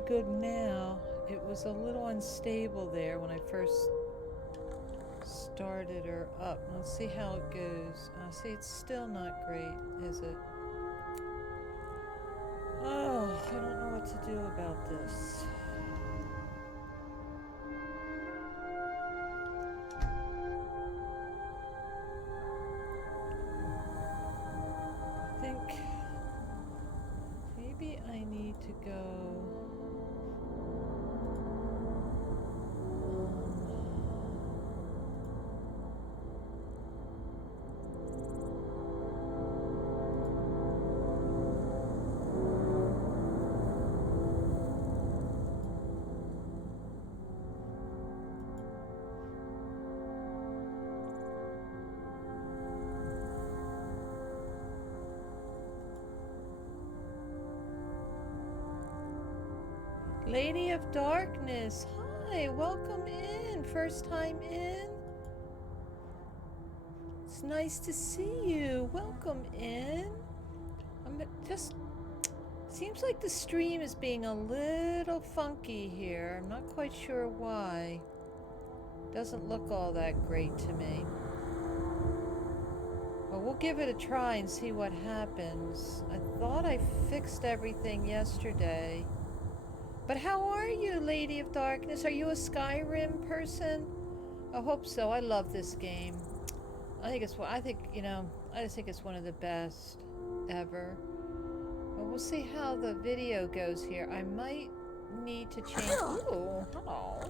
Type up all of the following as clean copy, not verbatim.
pretty good now. It was a little unstable there when I first started her up. Let's see how it goes. See, it's still not great, is it? Oh, I don't know what to do about this. I think maybe I need to go. Lady of Darkness, hi, welcome in. First time in. It's nice to see you. Welcome in. Seems like the stream is being a little funky here. I'm not quite sure why. Doesn't look all that great to me. Well, we'll give it a try and see what happens. I thought I fixed everything yesterday. But how are you, Lady of Darkness? Are you a Skyrim person? I hope so. I love this game. I just think it's one of the best ever. But we'll see how the video goes here. I might need to change. Ooh, hello.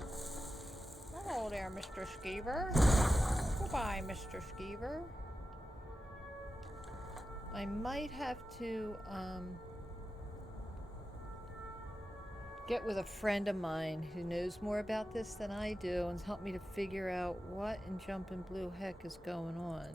Hello there, Mr. Skeever. Goodbye, Mr. Skeever. I might have to, get with a friend of mine who knows more about this than I do and help me to figure out what in jumpin' blue heck is going on.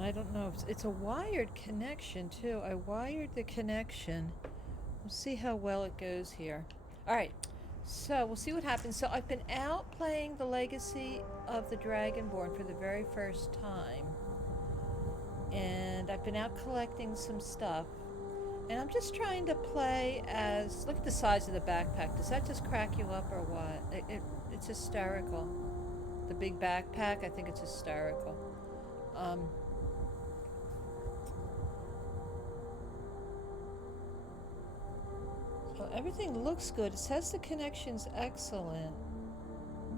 I don't know. It's a wired connection too. I wired the connection. We'll see how well it goes here. All right. So we'll see what happens. So I've been out playing the Legacy of the Dragonborn for the very first time. And I've been out collecting some stuff. And I'm just trying to play as... Look at the size of the backpack. Does that just crack you up or what? It's hysterical. The big backpack, I think it's hysterical. So everything looks good. It says the connection's excellent.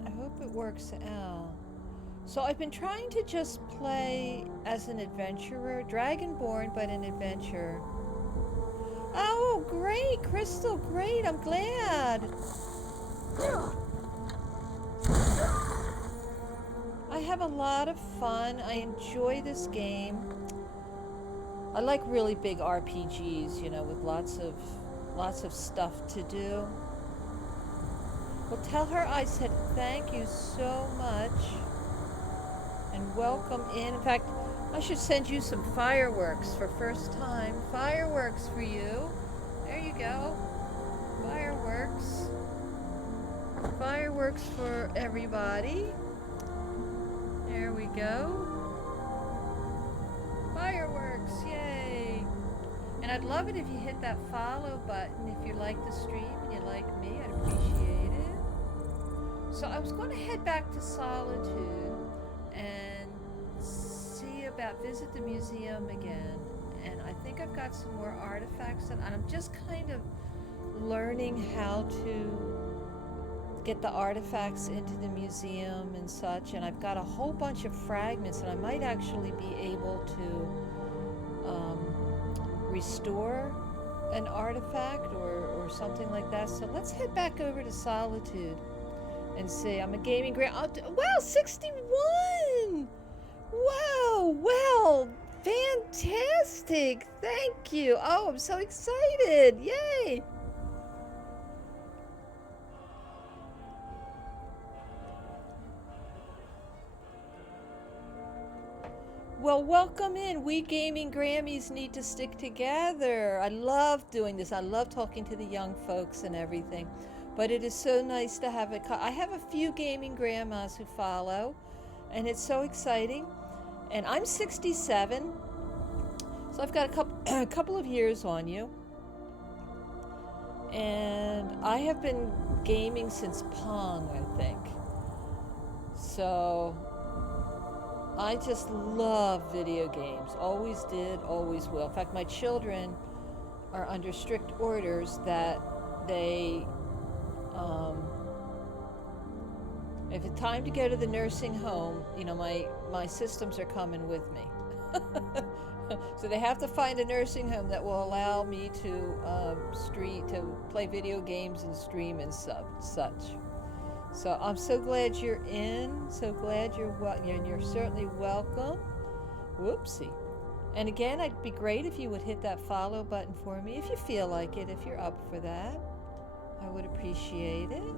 I hope it works out. So I've been trying to just play as an adventurer, Dragonborn, but an adventure. Oh, great, Crystal, great, I'm glad. I have a lot of fun. I enjoy this game. I like really big RPGs, you know, with lots of stuff to do. Well, tell her I said thank you so much. And welcome in. In fact, I should send you some fireworks for first time. Fireworks for you. There you go. Fireworks. Fireworks for everybody. There we go. Fireworks, yay. And I'd love it if you hit that follow button if you like the stream and you like me. I'd appreciate it. So I was going to head back to Solitude and visit the museum again, and I think I've got some more artifacts, and I'm just kind of learning how to get the artifacts into the museum and such, and I've got a whole bunch of fragments, and I might actually be able to restore an artifact or something like that. So let's head back over to Solitude and see. I'm a gaming wow, 61! Wow, well, fantastic. Thank you. Oh, I'm so excited. Yay. Well, welcome in. We gaming Grammys need to stick together. I love doing this. I love talking to the young folks and everything. But it is so nice to have I have a few gaming grandmas who follow, and it's so exciting. And I'm 67, so I've got a couple of years on you. And I have been gaming since Pong, I think. So I just love video games. Always did, always will. In fact, my children are under strict orders that they, if it's time to go to the nursing home, you know, my systems are coming with me. So they have to find a nursing home that will allow me to to play video games and stream and such. So I'm so glad you're in. So glad you're certainly welcome. Whoopsie. And again, it'd be great if you would hit that follow button for me if you feel like it, if you're up for that. I would appreciate it.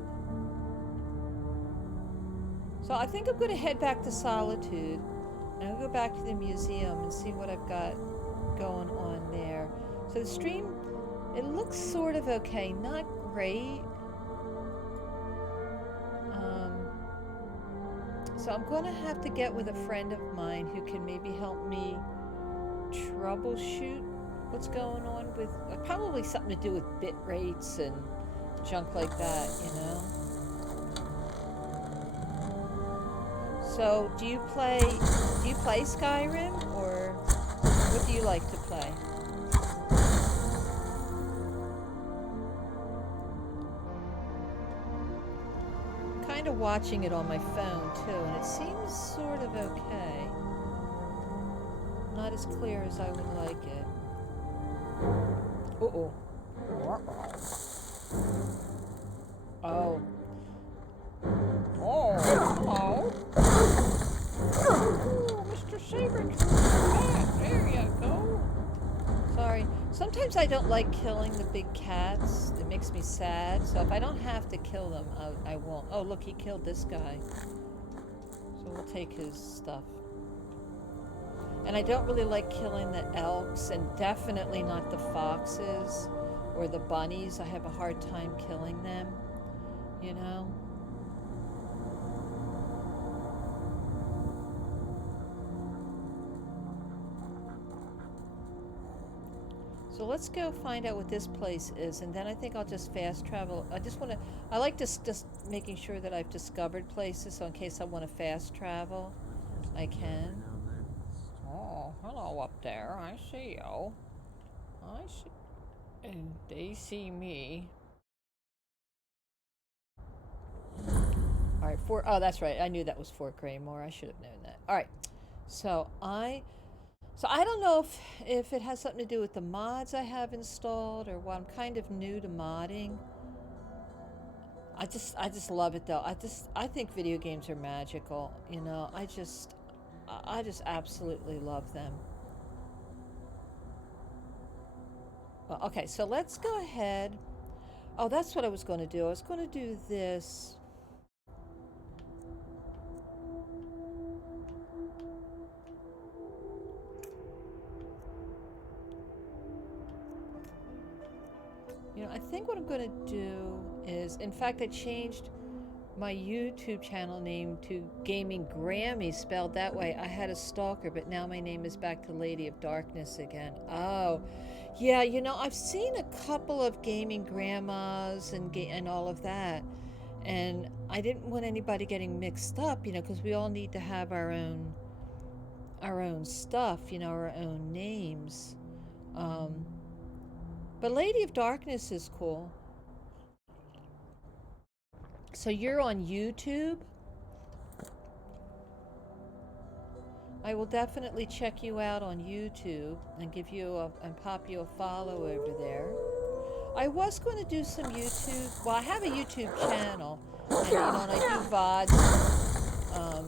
So I think I'm going to head back to Solitude. And I'll go back to the museum and see what I've got going on there. So the stream, it looks sort of okay. Not great. So I'm going to have to get with a friend of mine who can maybe help me troubleshoot what's going on with probably something to do with bit rates and junk like that, you know. So do you play Skyrim, or what do you like to play? Kind of watching it on my phone too, and it seems sort of okay. Not as clear as I would like it. Uh-oh. Oh. Oh, hello. Oh, Mr. Saber. There you go. Sorry. Sometimes I don't like killing the big cats. It makes me sad. So if I don't have to kill them, I won't. Oh, look, he killed this guy. So we'll take his stuff. And I don't really like killing the elks, and definitely not the foxes or the bunnies. I have a hard time killing them, you know? So let's go find out what this place is, and then I think I'll just fast travel. I like just making sure that I've discovered places, so in case I want to fast travel, I can. Oh, hello up there. I see you. I see. And they see me. Alright, oh, that's right. I knew that was Fort Graymore. I should have known that. Alright, so I don't know if it has something to do with the mods I have installed or what. I'm kind of new to modding. I just love it though. I think video games are magical, you know. I just absolutely love them. Well, okay, so let's go ahead. Oh, that's what I was going to do. I was going to do this. You know, I think what I'm going to do is, in fact, I changed my YouTube channel name to Gaming Grammy, spelled that way. I had a stalker, but now my name is back to Lady of Darkness again. Oh, yeah, you know, I've seen a couple of gaming grandmas and all of that, and I didn't want anybody getting mixed up, you know, because we all need to have our own stuff, you know, our own names. But Lady of Darkness is cool. So you're on YouTube? I will definitely check you out on YouTube and give you and pop you a follow over there. I was going to do some YouTube. Well, I have a YouTube channel, and you know, and I do VODs,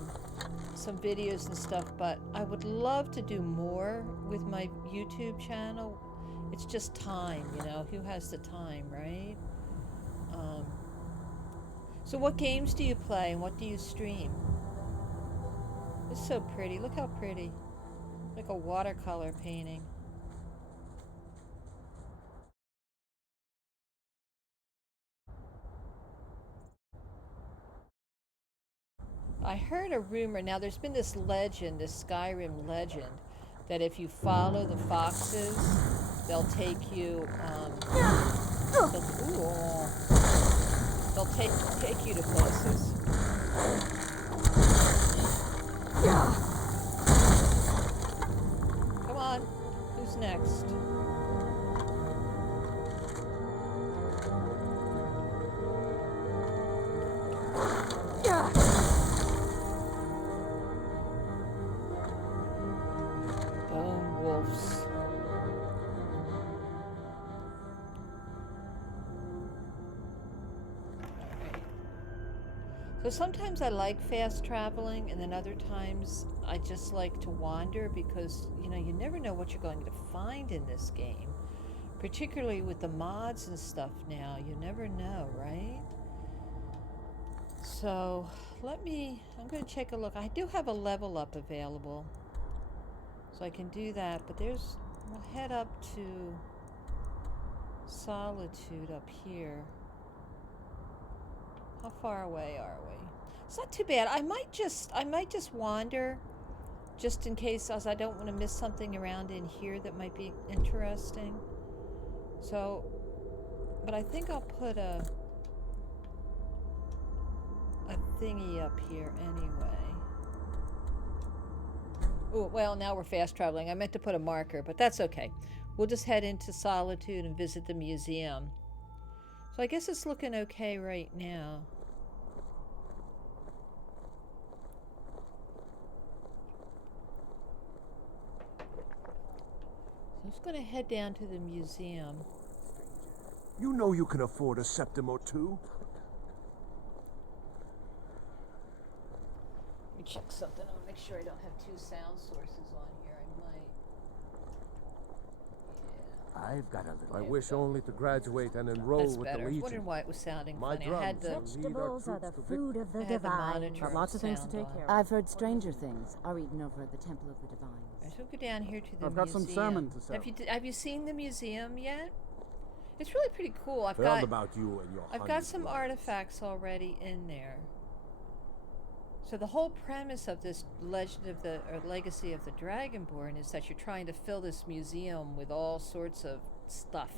some videos and stuff. But I would love to do more with my YouTube channel. It's just time, you know. Who has the time, right? So what games do you play and what do you stream? It's so pretty. Look how pretty. Like a watercolor painting. I heard a rumor. Now, there's been this legend, this Skyrim legend, that if you follow the foxes, they'll take you. They'll take you to places. Come on, who's next? Bone wolves. So sometimes I like fast traveling, and then other times I just like to wander because, you know, you never know what you're going to find in this game. Particularly with the mods and stuff now, you never know, right? So I'm going to take a look. I do have a level up available, so I can do that, but we'll head up to Solitude up here. How far away are we? It's not too bad. I might just wander, just in case, as I don't want to miss something around in here that might be interesting. So, but I think I'll put a thingy up here anyway. Oh, well, now we're fast traveling. I meant to put a marker, but that's okay. We'll just head into Solitude and visit the museum. So I guess it's looking okay right now. So I'm just going to head down to the museum. You know you can afford a septim or two. Let me check something. I want to make sure I don't have two sound sources on here. I might. I've got a little. I wish only to graduate and enroll That's with better. the I was Legion. wondering why it was sounding My funny. I had the drums Vegetables are the food of the I had the divine. monitor Got lots of things to sound take on. care of. I've heard stranger things are eaten over at the Temple of the Divines. Alright, so we'll go down here to the I've got some museum. salmon to sell. Have you seen the museum yet? It's really pretty cool. I've Heard about you and your got honeyed some wives. artifacts already in there. So the whole premise of this legend of the or legacy of the Dragonborn is that you're trying to fill this museum with all sorts of stuff.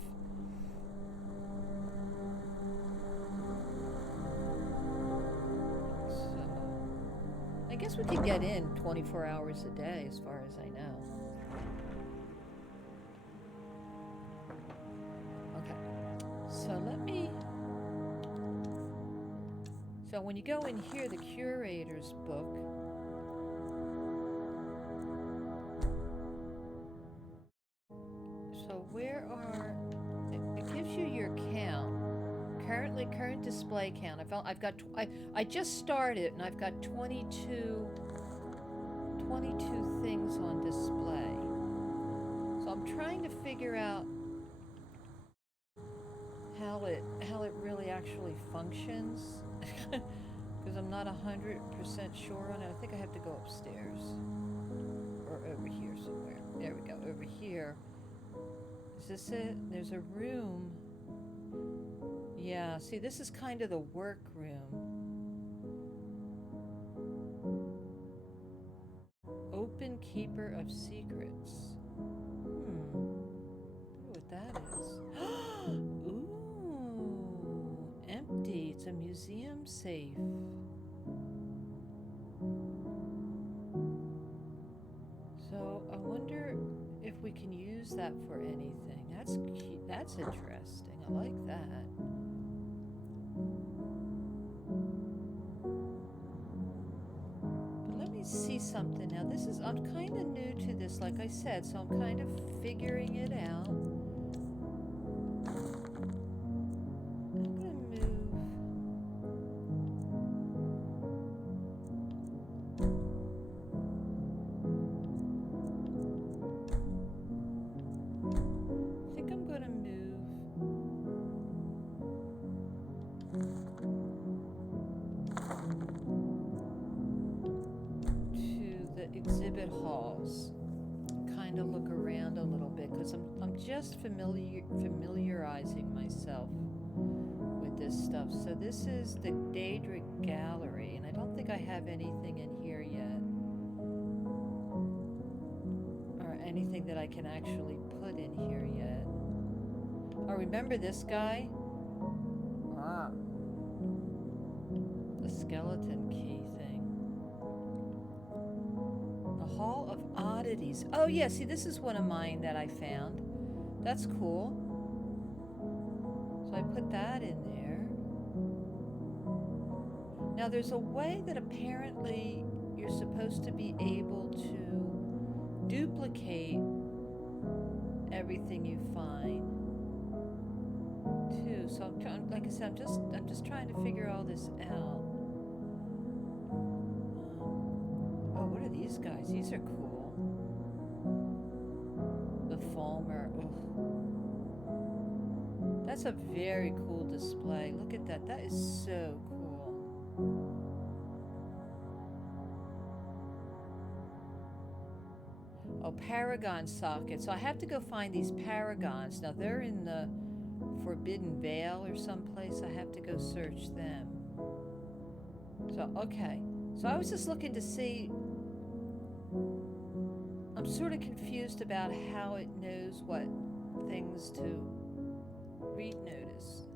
So I guess we could get in 24 hours a day, as far as I know. So so when you go in here, the curator's book, so it gives you your count, current display count. I just started and I've got 22 things on display. So I'm trying to figure out how it really actually functions, because I'm not 100% sure on it. I think I have to go upstairs or over here somewhere. There we go, over here. Is this it? There's a room. Yeah, see, this is kind of the work room. Open Keeper of Secrets. I wonder what that is. Ooh, empty. It's a museum safe. So I wonder if we can use that for anything. That's cute. That's interesting. I like that. But let me see something now. I'm kind of new to this, like I said, so I'm kind of figuring it out. I'm gonna move. I think I'm gonna move to the exhibit halls. Kind of look around a little bit, because I'm just familiarizing myself with this stuff. So this is the Daedra Gallery, and I don't think I have anything in here yet. Or anything that I can actually put in here yet. Oh, remember this guy? Ah. The skeleton key thing. The Hall of Oddities. Oh yeah, see this is one of mine that I found. That's cool. So I put that in there. Now there's a way that apparently you're supposed to be able to duplicate everything you find too. So I'm trying, like I said, I'm just trying to figure all this out. Oh, what are these guys? These are cool. The Falmer. Ugh. That's a very cool display. Look at that. That is so cool. Oh, Paragon socket. So I have to go find these Paragons. Now they're in the Forbidden Vale or someplace. I have to go search them. So, okay. So I was just looking to see... I'm sort of confused about how it knows what things to read notice.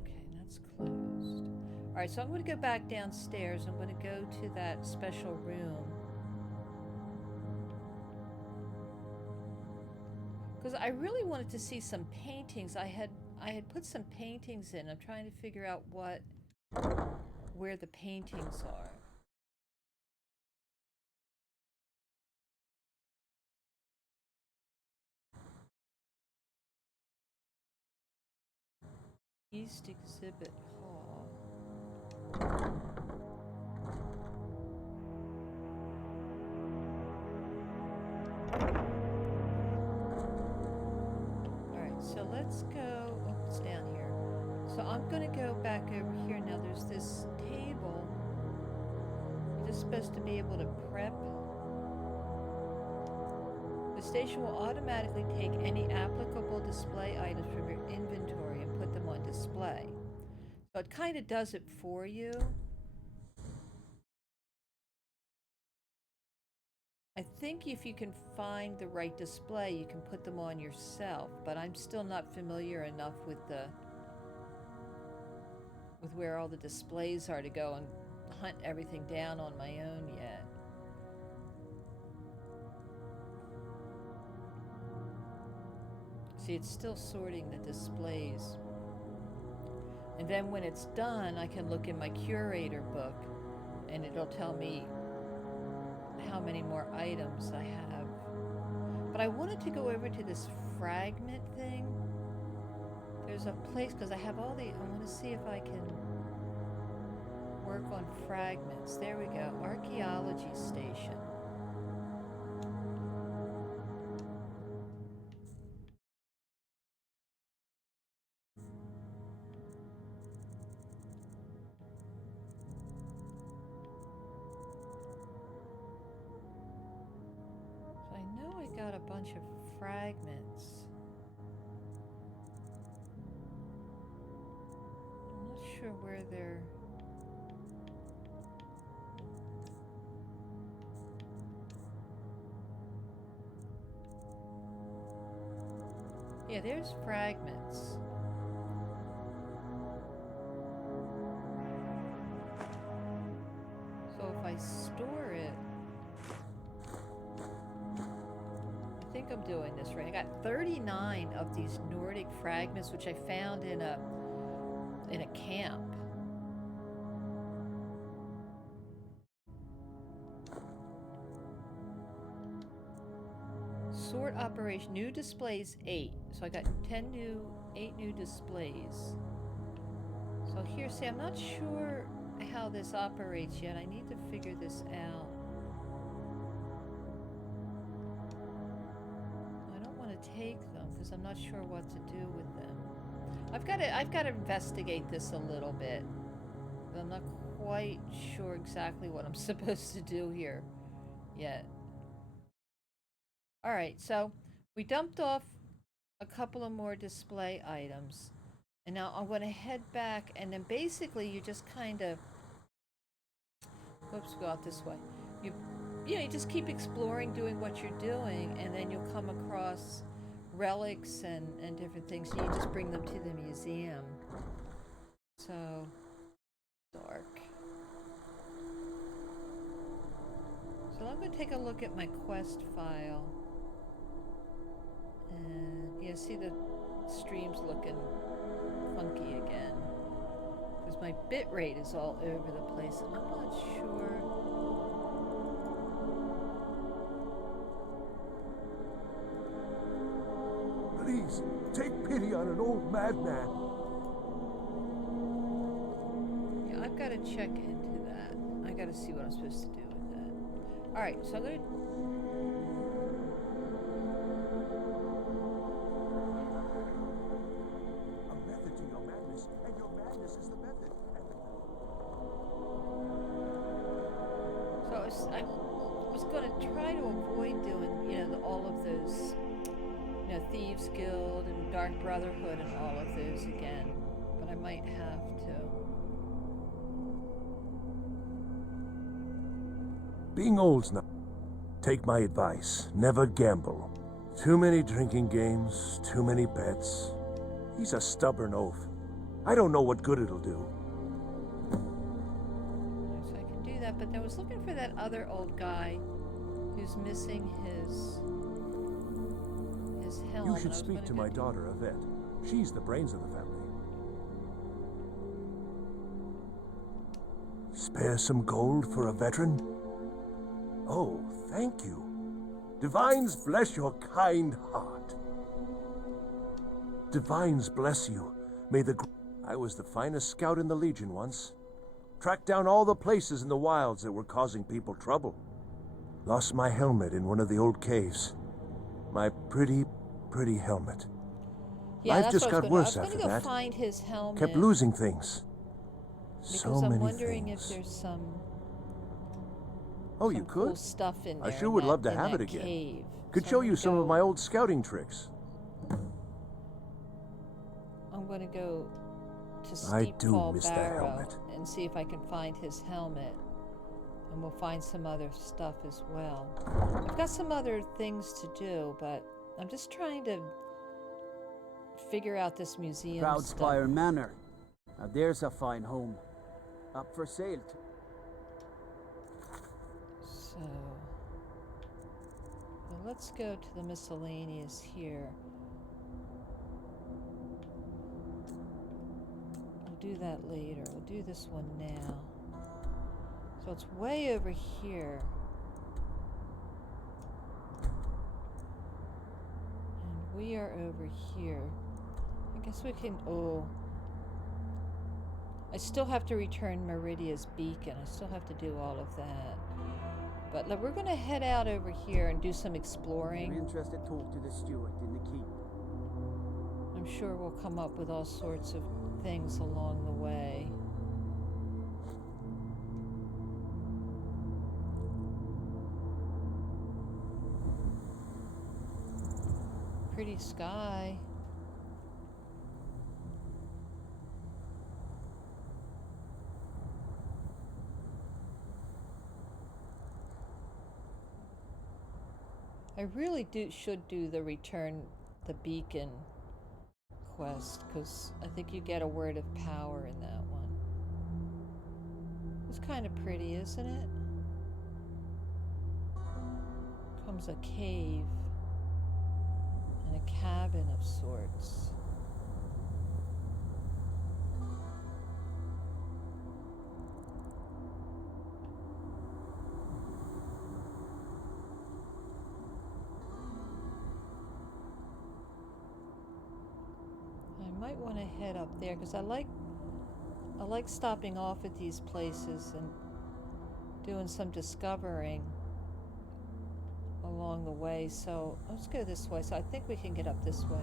Okay, that's closed. Alright, so I'm going to go back downstairs. I'm going to go to that special room. Because I really wanted to see some paintings. I had put some paintings in. I'm trying to figure out where the paintings are. East Exhibit Hall. Alright, so let's go. Oh, it's down here. So I'm going to go back over here. Now there's this table. You're just supposed to be able to prep. The station will automatically take any applicable display items from your inventory and put them on display. So it kind of does it for you. I think if you can find the right display, you can put them on yourself, but I'm still not familiar enough with where all the displays are to go and hunt everything down on my own yet. See, it's still sorting the displays. And then when it's done, I can look in my curator book and it'll tell me how many more items I have. But I wanted to go over to this fragment thing. There's a place, because I have all the... I want to see if I can work on fragments. There we go. Archaeology station. So I know I got a bunch of fragments. I'm not sure where they're... Yeah, there's fragments. So if I store it... I think I'm doing this right. I got 39 of these Nordic fragments, which I found in a camp. Sort operation, new displays 8. So I got 8 new displays. So here, see, I'm not sure how this operates yet. I need to figure this out. I don't want to take them because I'm not sure what to do with them. I've got to investigate this a little bit. But I'm not quite sure exactly what I'm supposed to do here yet. Alright, so We dumped off a couple of more display items. And now I'm going to head back, and then basically you just kind of, whoops, go out this way. You just keep exploring, doing what you're doing, and then you'll come across relics and different things. And you just bring them to the museum. So, dark. So I'm going to take a look at my quest file. And yeah, see the stream's looking funky again. Because my bit rate is all over the place, and I'm not sure. Please, take pity on an old madman. Yeah, I've got to check into that. I got to see what I'm supposed to do with that. Alright, so I'm going to... A method to your madness, and your madness is the method. So I was going to try to avoid doing, all of those, Thieves Guild and Dark Brotherhood and all of those again. But I might have to. Being old's not. Take my advice. Never gamble. Too many drinking games, too many bets. He's a stubborn oaf. I don't know what good it'll do. So I can do that, but I was looking for that other old guy who's missing his helm. You should speak to my daughter, Yvette. She's the brains of the family. Spare some gold for a veteran? Oh, thank you. Divines bless your kind heart. Divines bless you. May the... I was the finest scout in the Legion once. Tracked down all the places in the wilds that were causing people trouble. Lost my helmet in one of the old caves. My pretty helmet. Yeah, Life just got worse after I was gonna go that. find his helmet. Kept losing things. Because So I'm many wondering things. if there's some Oh, you cool could? stuff in there. I sure would love to in have that it again. Cave. Could So show I'm you gonna some of go- my old scouting tricks. I'm gonna go to I Steep do Fall miss that Barrow helmet. and see if I can find his helmet. And we'll find some other stuff as well. I've got some other things to do, but I'm just trying to figure out this museum Proudspire stuff. Manor. Now there's a fine home. Up for sale. So let's go to the miscellaneous here. We'll do that later. We'll do this one now. So it's way over here. And we are over here. I guess we can... Oh. I still have to return Meridia's beacon. I still have to do all of that. But look, we're going to head out over here and do some If exploring. you're interested, talk to the steward in the keep. I'm sure we'll come up with all sorts of things along the way. Pretty sky. I really should do the return the beacon quest, because I think you get a word of power in that one. It's kind of pretty, isn't it? Comes a cave and a cabin of sorts. I might want to head up there because I like stopping off at these places and doing some discovering along the way. So let's go this way. So I think we can get up this way.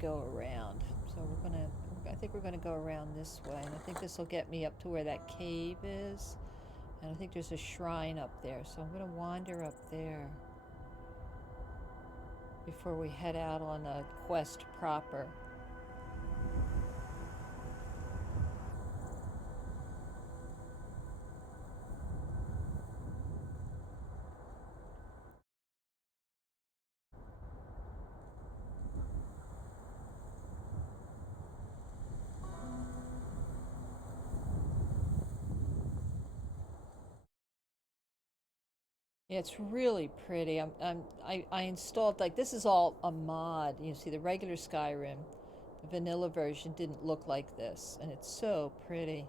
go around. So I think we're gonna go around this way, and I think this will get me up to where that cave is. And I think there's a shrine up there, so I'm gonna wander up there before we head out on a quest proper. Yeah, it's really pretty. I installed, like, this is all a mod. You see, the regular Skyrim, the vanilla version didn't look like this, and it's so pretty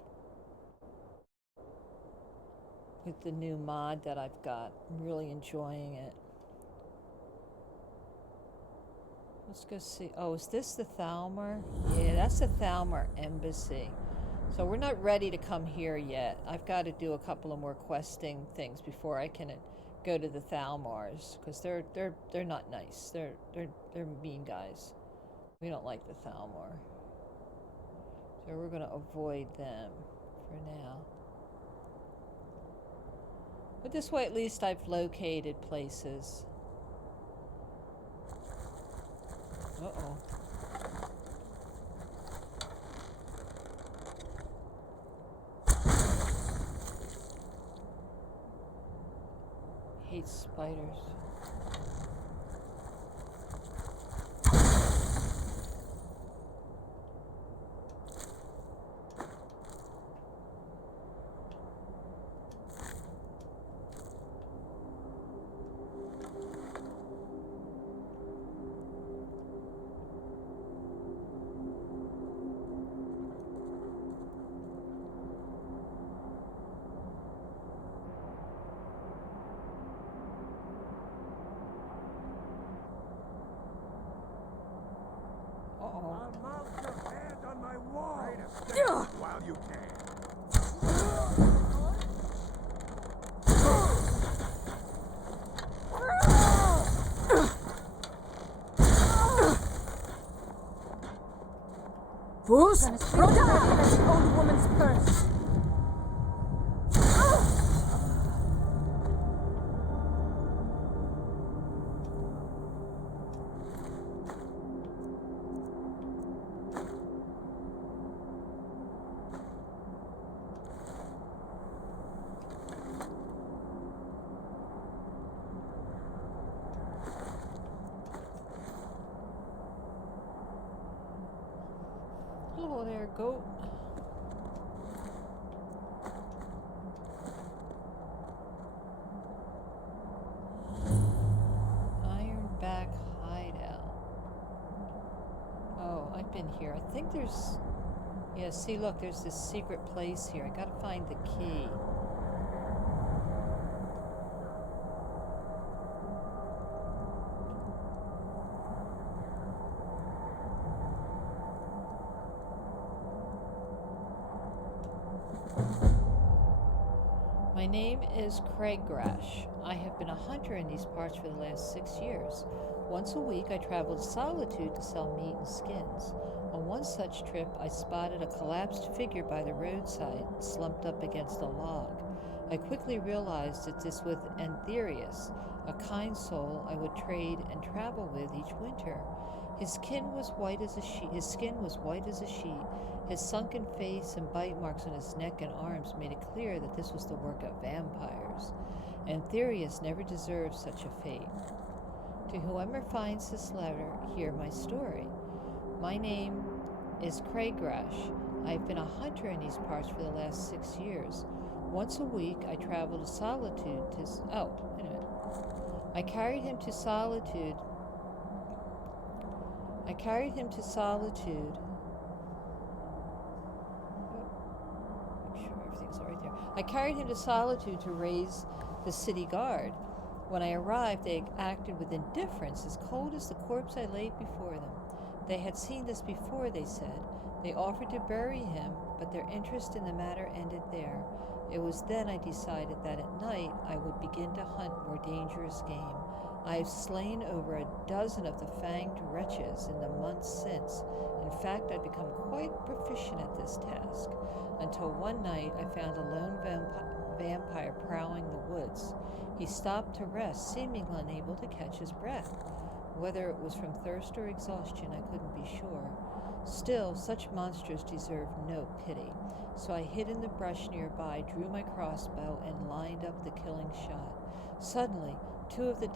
with the new mod that I've got. I'm really enjoying it. Let's go see. Oh, is this the Thalmor? Yeah, that's the Thalmor Embassy. So we're not ready to come here yet. I've got to do a couple of more questing things before I can go to the Thalmors, because they're not nice. They're mean guys. We don't like the Thalmor, so we're gonna avoid them for now. But this way, at least I've located places. Uh-oh. Hate spiders. I'll mount your hand on my wall. While you can. Fools! Throw down this old woman's purse! Hello there, goat. Ironback hideout. Oh, I've been here. I think there's... Yeah, see, look, there's this secret place here. I gotta find the key. My name is Craig Grash. I have been a hunter in these parts for the last 6 years. Once a week, I travel to Solitude to sell meat and skins. On one such trip, I spotted a collapsed figure by the roadside, slumped up against a log. I quickly realized that this was Antherius, a kind soul I would trade and travel with each winter. His skin was white as a sheet. His sunken face and bite marks on his neck and arms made it clear that this was the work of vampires. Antherius never deserved such a fate. To whoever finds this letter, hear my story. My name is Craig Grash. I've been a hunter in these parts for the last 6 years. Once a week, I travel to Solitude to... Oh, wait a minute. I carried him to Solitude. Make sure everything's all right there. I carried him to Solitude to raise the city guard. When I arrived, they acted with indifference, as cold as the corpse I laid before them. They had seen this before, they said. They offered to bury him, but their interest in the matter ended there. It was then I decided that at night I would begin to hunt more dangerous game. I've slain over a dozen of the fanged wretches in the months since. In fact, I'd become quite proficient at this task, until one night I found a lone vampire prowling the woods. He stopped to rest, seemingly unable to catch his breath. Whether it was from thirst or exhaustion, I couldn't be sure. Still, such monsters deserve no pity. So I hid in the brush nearby, drew my crossbow, and lined up the killing shot. Suddenly, two of the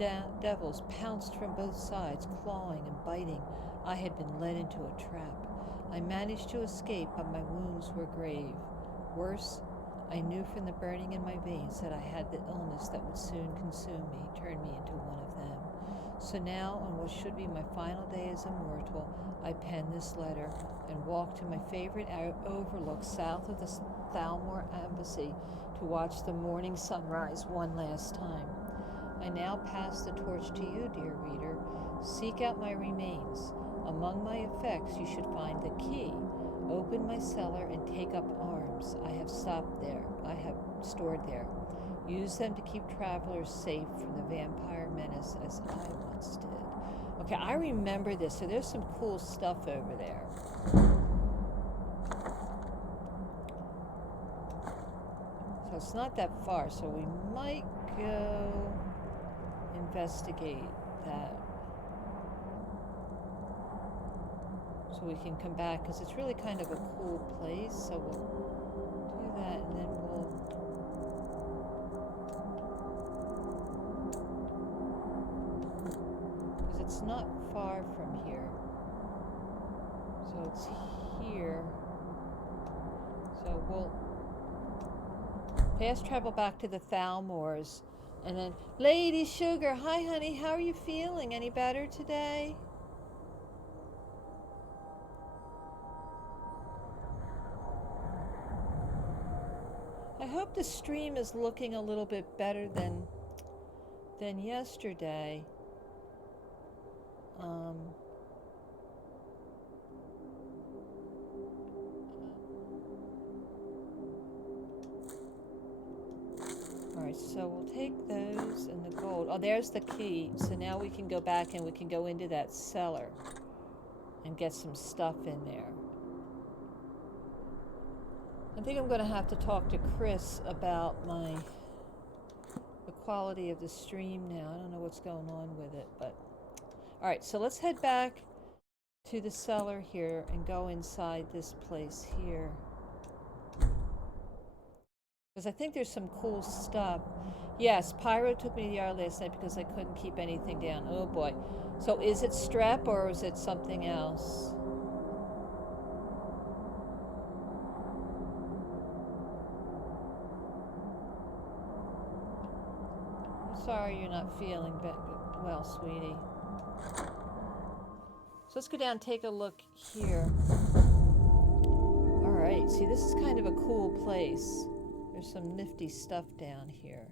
devils pounced from both sides, clawing and biting. I had been led into a trap. I managed to escape, but my wounds were grave. Worse, I knew from the burning in my veins that I had the illness that would soon consume me, turn me into one of them. So now, on what should be my final day as a mortal, I pen this letter and walk to my favorite overlook south of the Thalmor Embassy to watch the morning sunrise one last time. I now pass the torch to you, dear reader. Seek out my remains. Among my effects, you should find the key. Open my cellar and take up arms I have stored there. Use them to keep travelers safe from the vampire menace as I once did. Okay, I remember this, so there's some cool stuff over there. So it's not that far, so we might go investigate that. So we can come back, because it's really kind of a cool place, so we'll do that, and then it's not far from here. So it's here. So we'll fast travel back to the Thalmors. And then, Lady Sugar, hi honey, how are you feeling? Any better today? I hope the stream is looking a little bit better than yesterday. Alright, so we'll take those and the gold. Oh, there's the key. So now we can go back and we can go into that cellar and get some stuff in there. I think I'm going to have to talk to Chris about the quality of the stream now. I don't know what's going on with it, but alright, so let's head back to the cellar here and go inside this place here. Because I think there's some cool stuff. Yes, Pyro took me to the yard last night because I couldn't keep anything down. Oh boy. So is it strep or is it something else? I'm sorry you're not feeling well, sweetie. So let's go down and take a look here. Alright, see, this is kind of a cool place. There's some nifty stuff down here.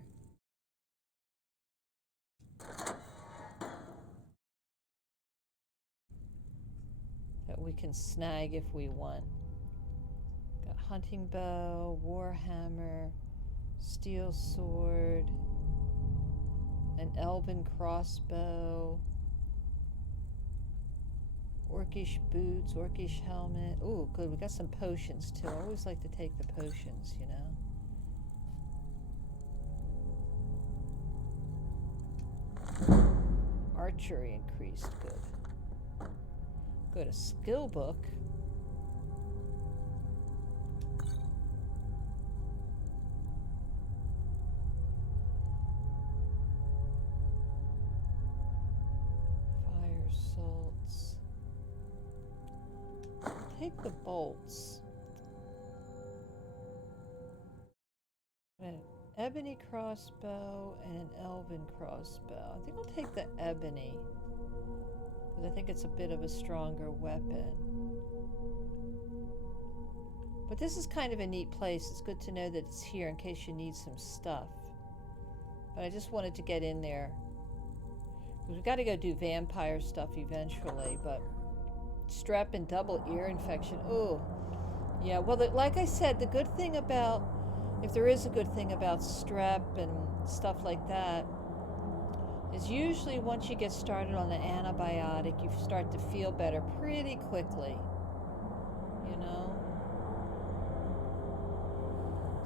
That we can snag if we want. Got hunting bow, warhammer, steel sword, an elven crossbow, orcish boots, orcish helmet. Ooh, good, we got some potions too. I always like to take the potions, you know. Archery increased, good. Good, a skill book. Fire salts. Take the bolts. An ebony crossbow and an elven crossbow. I think I'll take the ebony, because I think it's a bit of a stronger weapon. But this is kind of a neat place. It's good to know that it's here in case you need some stuff. But I just wanted to get in there, because we've got to go do vampire stuff eventually. But strep and double ear infection. Ooh. Yeah, well, like I said, the good thing about, if there is a good thing about strep and stuff like that, is usually once you get started on the antibiotic, you start to feel better pretty quickly. You know?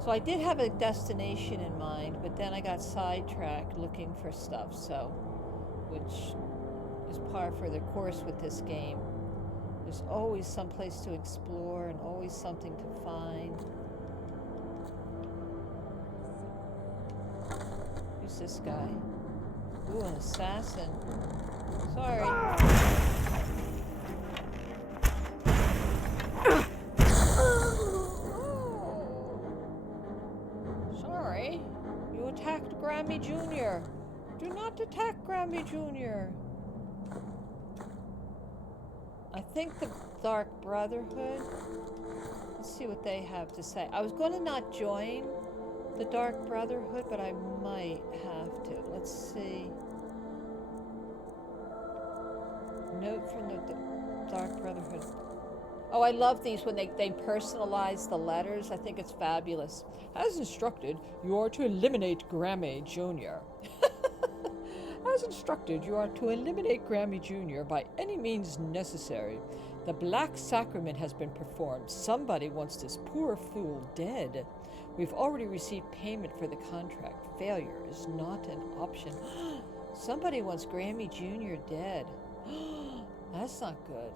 So I did have a destination in mind, but then I got sidetracked looking for stuff, so, which is par for the course with this game. There's always some place to explore and always something to find. Who's this guy? Ooh, an assassin. Sorry. Sorry. You attacked Grammy Jr. Do not attack Grammy Jr. I think the Dark Brotherhood. Let's see what they have to say. I was going to not join the Dark Brotherhood, but I might have to. Let's see. Note from the Dark Brotherhood. Oh, I love these when they personalize the letters. I think it's fabulous. As instructed, you are to eliminate Grammy Jr. As instructed, you are to eliminate Grammy Jr. by any means necessary. The Black Sacrament has been performed. Somebody wants this poor fool dead. We've already received payment for the contract. Failure is not an option. Somebody wants Grammy Jr. dead. That's not good.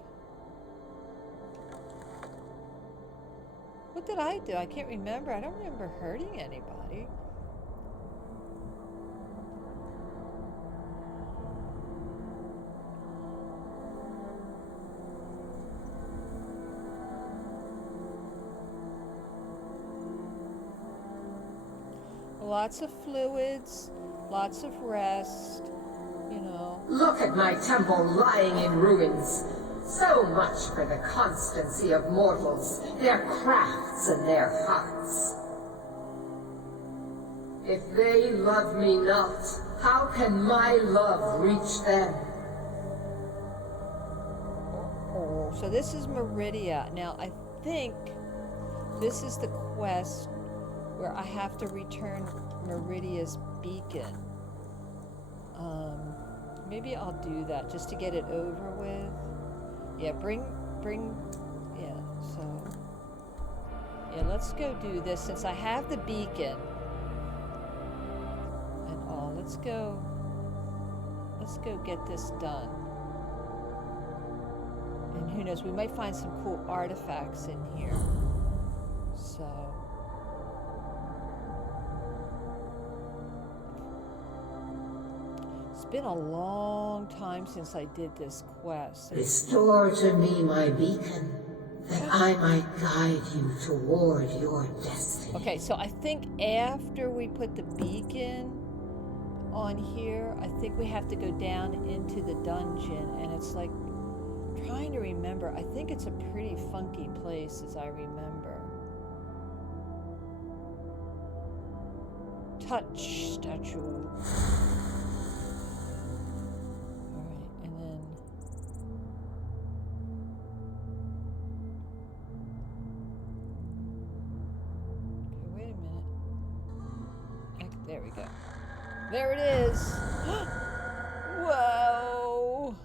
What did I do? I can't remember. I don't remember hurting anybody. Lots of fluids, lots of rest, you know. Look at my temple lying in ruins. So much for the constancy of mortals, their crafts and their hearts. If they love me not, how can my love reach them? Oh, so this is Meridia. Now, I think this is the quest where I have to return Meridia's beacon. Maybe I'll do that just to get it over with. Yeah, yeah, so. Yeah, let's go do this since I have the beacon. And all, let's go get this done. And who knows, we might find some cool artifacts in here. So. It's been a long time since I did this quest. Restore to me my beacon, that I might guide you toward your destiny. Okay, so I think after we put the beacon on here, I think we have to go down into the dungeon, and it's like, trying to remember, I think it's a pretty funky place as I remember. Touch statue. There we go. There it is. Whoa.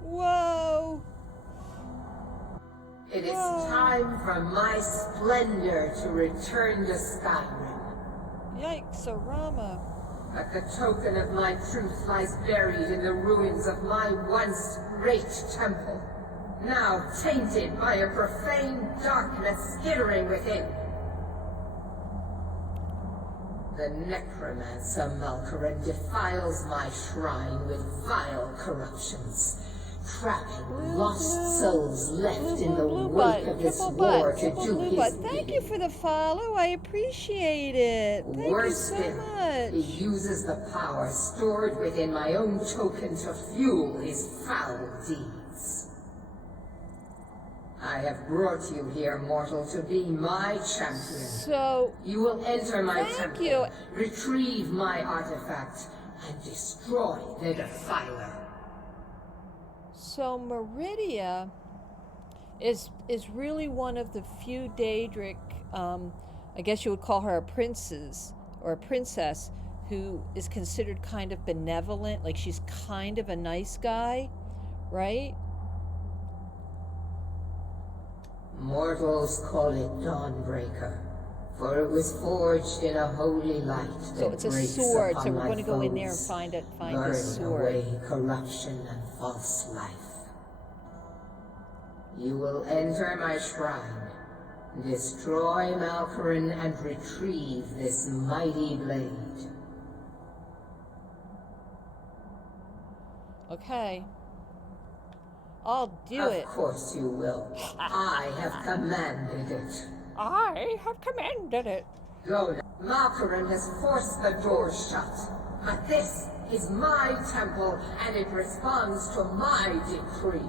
Whoa. It is time for my splendor to return to Skyrim. Yikes, Rama. But the token of my truth lies buried in the ruins of my once great temple, now tainted by a profane darkness skittering within. The necromancer Malkaran defiles my shrine with vile corruptions, trapping lost souls left in the wake of this war to do his Thank bidding. you for the follow. I appreciate it. Thank you so much. He uses the power stored within my own token to fuel his foul deeds. I have brought you here, mortal, to be my champion. So, you will enter my thank temple, you. retrieve my artifact, and destroy the defiler. So Meridia is really one of the few Daedric, I guess you would call her a princess, who is considered kind of benevolent, like she's kind of a nice guy, right? Mortals call it Dawnbreaker, for it was forged in a holy light. So it's a sword, so we're going to go in there and find the sword. Away corruption and false life. You will enter my shrine, destroy Malkarin, and retrieve this mighty blade. Okay. I'll do it. Of course you will. I have commanded it. I have commanded it. Go now. Malkarin has forced the door shut. But this is my temple, and it responds to my decree.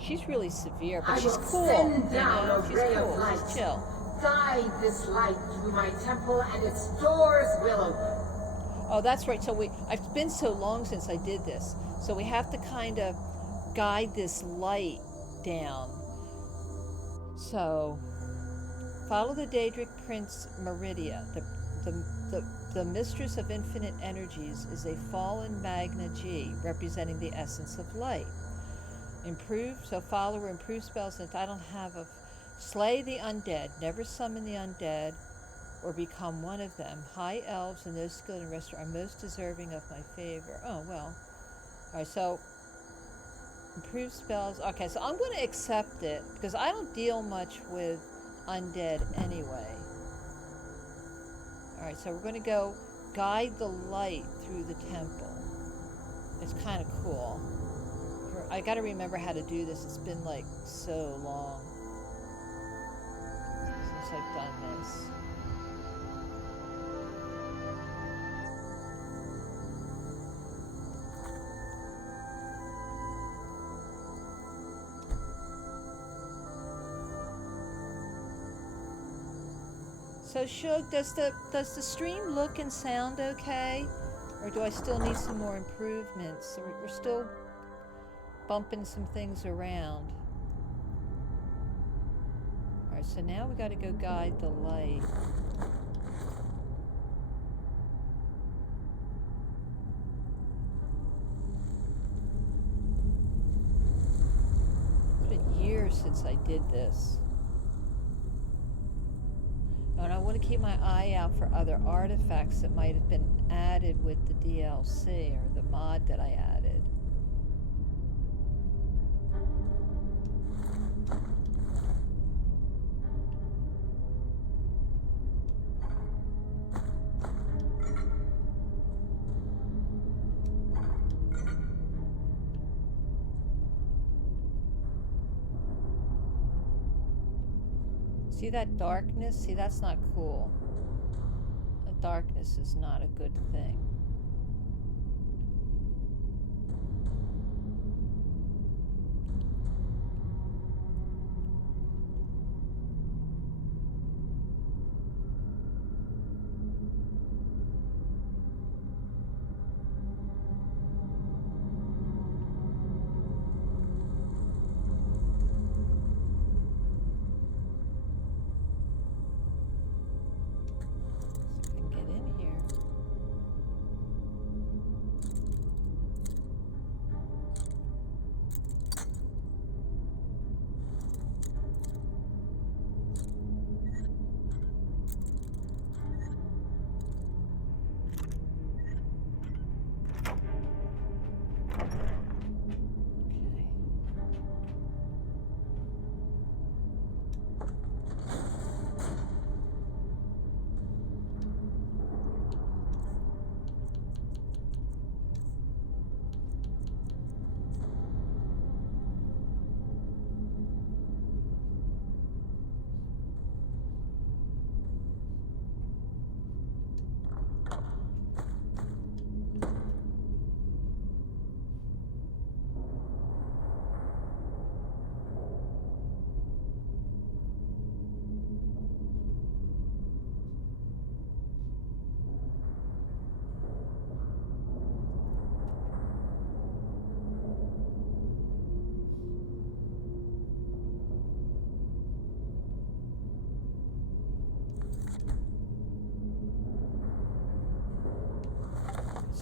She's really severe, but I she's will cool. send down a She's ray cool. of light. She's chill. Guide this light through my temple, and its doors will open. Oh, that's right. So it's been so long since I did this. So we have to kind of guide this light down. So follow the Daedric Prince Meridia. The mistress of infinite energies is a fallen Magna G, representing the essence of light. Follow her improved spells that I don't have of slay the undead, never summon the undead, or become one of them. High elves and those skilled in rest are most deserving of my favor. Oh, well. Alright, so improved spells. Okay, so I'm going to accept it because I don't deal much with undead anyway. Alright, so we're going to go guide the light through the temple. It's kind of cool. I got to remember how to do this. It's been like so long since I've done this. So Shug, does the stream look and sound okay? Or do I still need some more improvements? So we're still bumping some things around. Alright, so now we gotta go guide the light. It's been years since I did this. And I want to keep my eye out for other artifacts that might have been added with the DLC or the mod that I added. See that darkness? See, that's not cool. The darkness is not a good thing.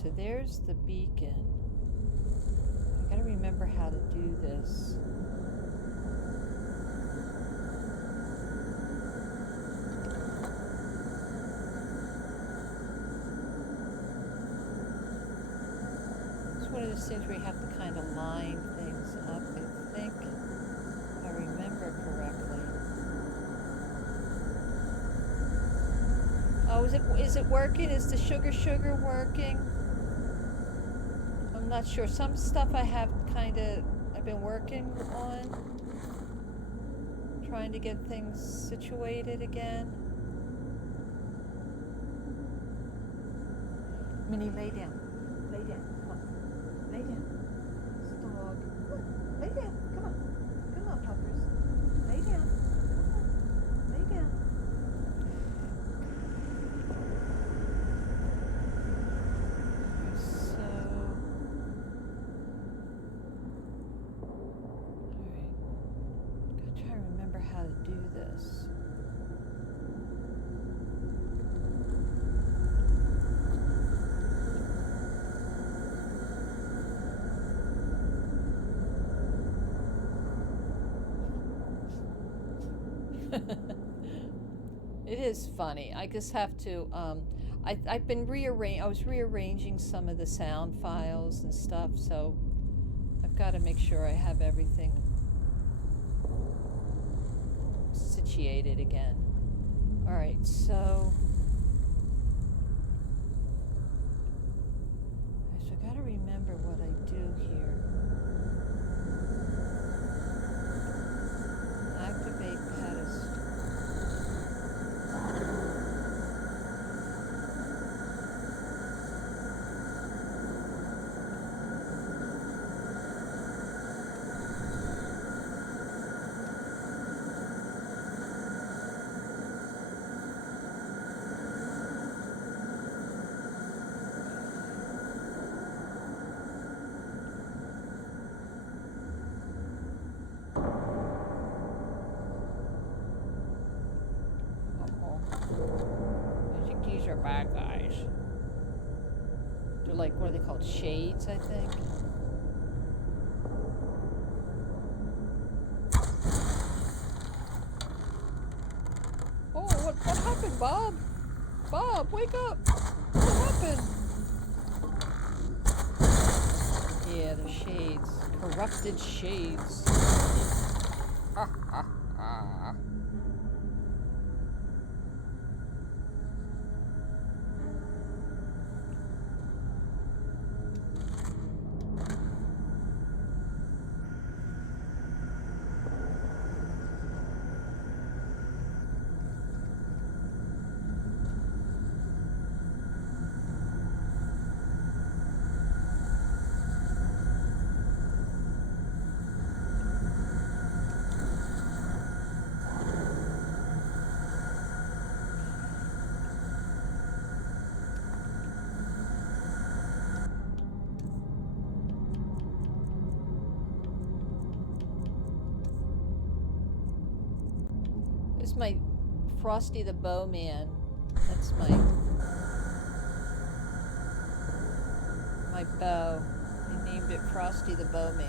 so there's the beacon. I gotta remember how to do this. It's one of those things where you have to kind of line things up, I think, if I remember correctly. Oh, is it working? Is the sugar working? I'm not sure. Some stuff I've been working on, trying to get things situated again. Minnie, lay down. Lay down. Come on. Lay down. This dog. Come on. Lay down. Come on. Come on, puppers. Lay down. Come on. Lay down. How to do this. It is funny. I just have to I was rearranging some of the sound files and stuff, so I've got to make sure I have everything situated again. All right, so I gotta remember what I do here. Activate pedestal. Are bad guys. They're like, what are they called? Shades, I think. Oh, what happened, Bob? Bob, wake up! What happened? Yeah, the shades. Corrupted shades. Ha ha ha. This is my Frosty the Bowman. That's my bow. I named it Frosty the Bowman.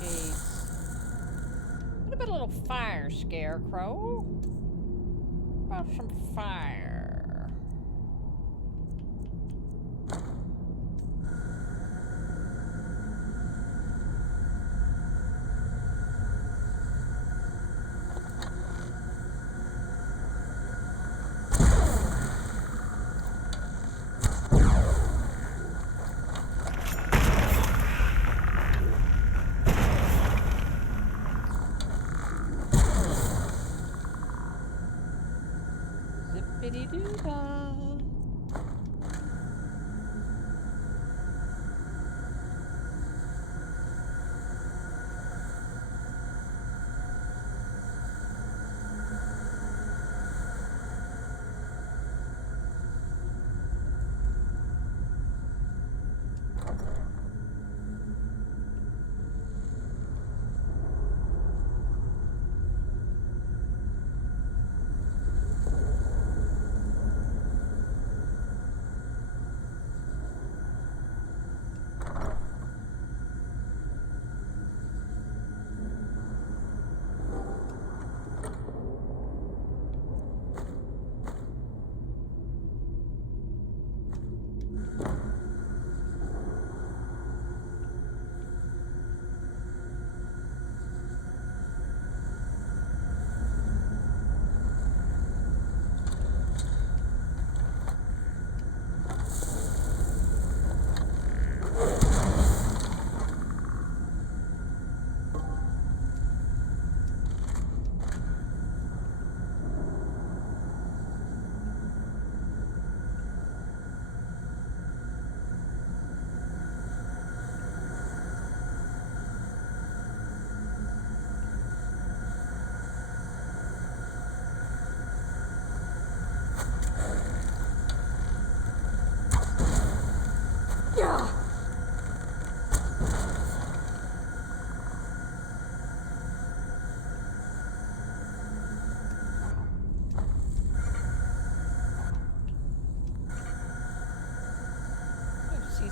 Shades. What about a little fire, Scarecrow? What about some fire? Zippity doo dah.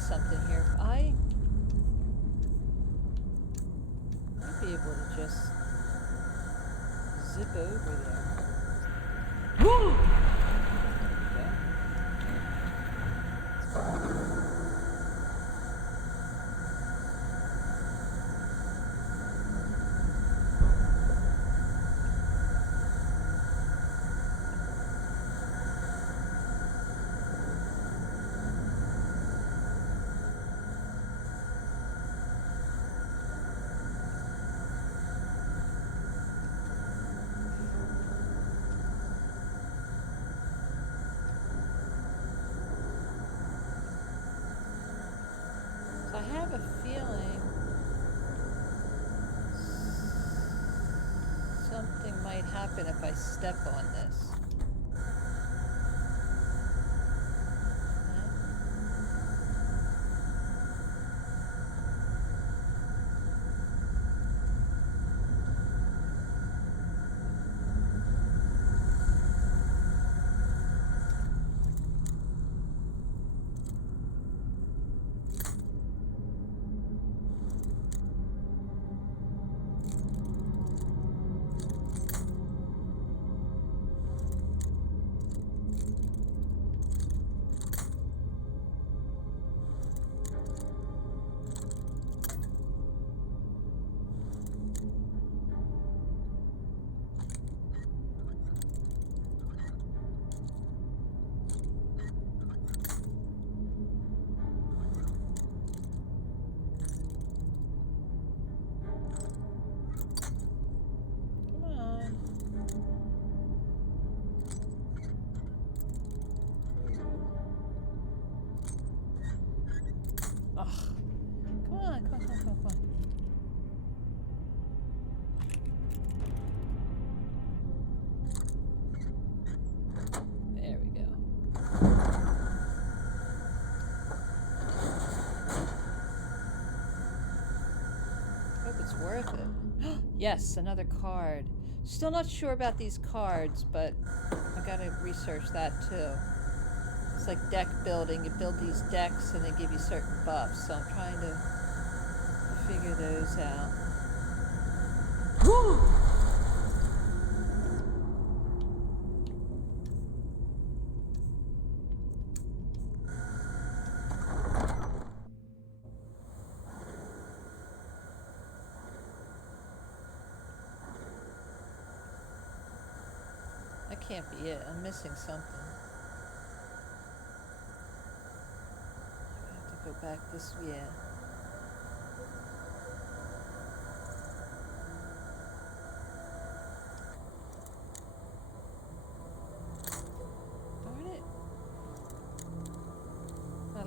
Something here. I might be able to just zip over there. Okay. I have a feeling something might happen if I step on this. Worth it. Yes, another card. Still not sure about these cards, but I gotta research that too. It's like deck building. You build these decks and they give you certain buffs, so I'm trying to figure those out. That can't be it. I'm missing something. I have to go back this way. Yeah.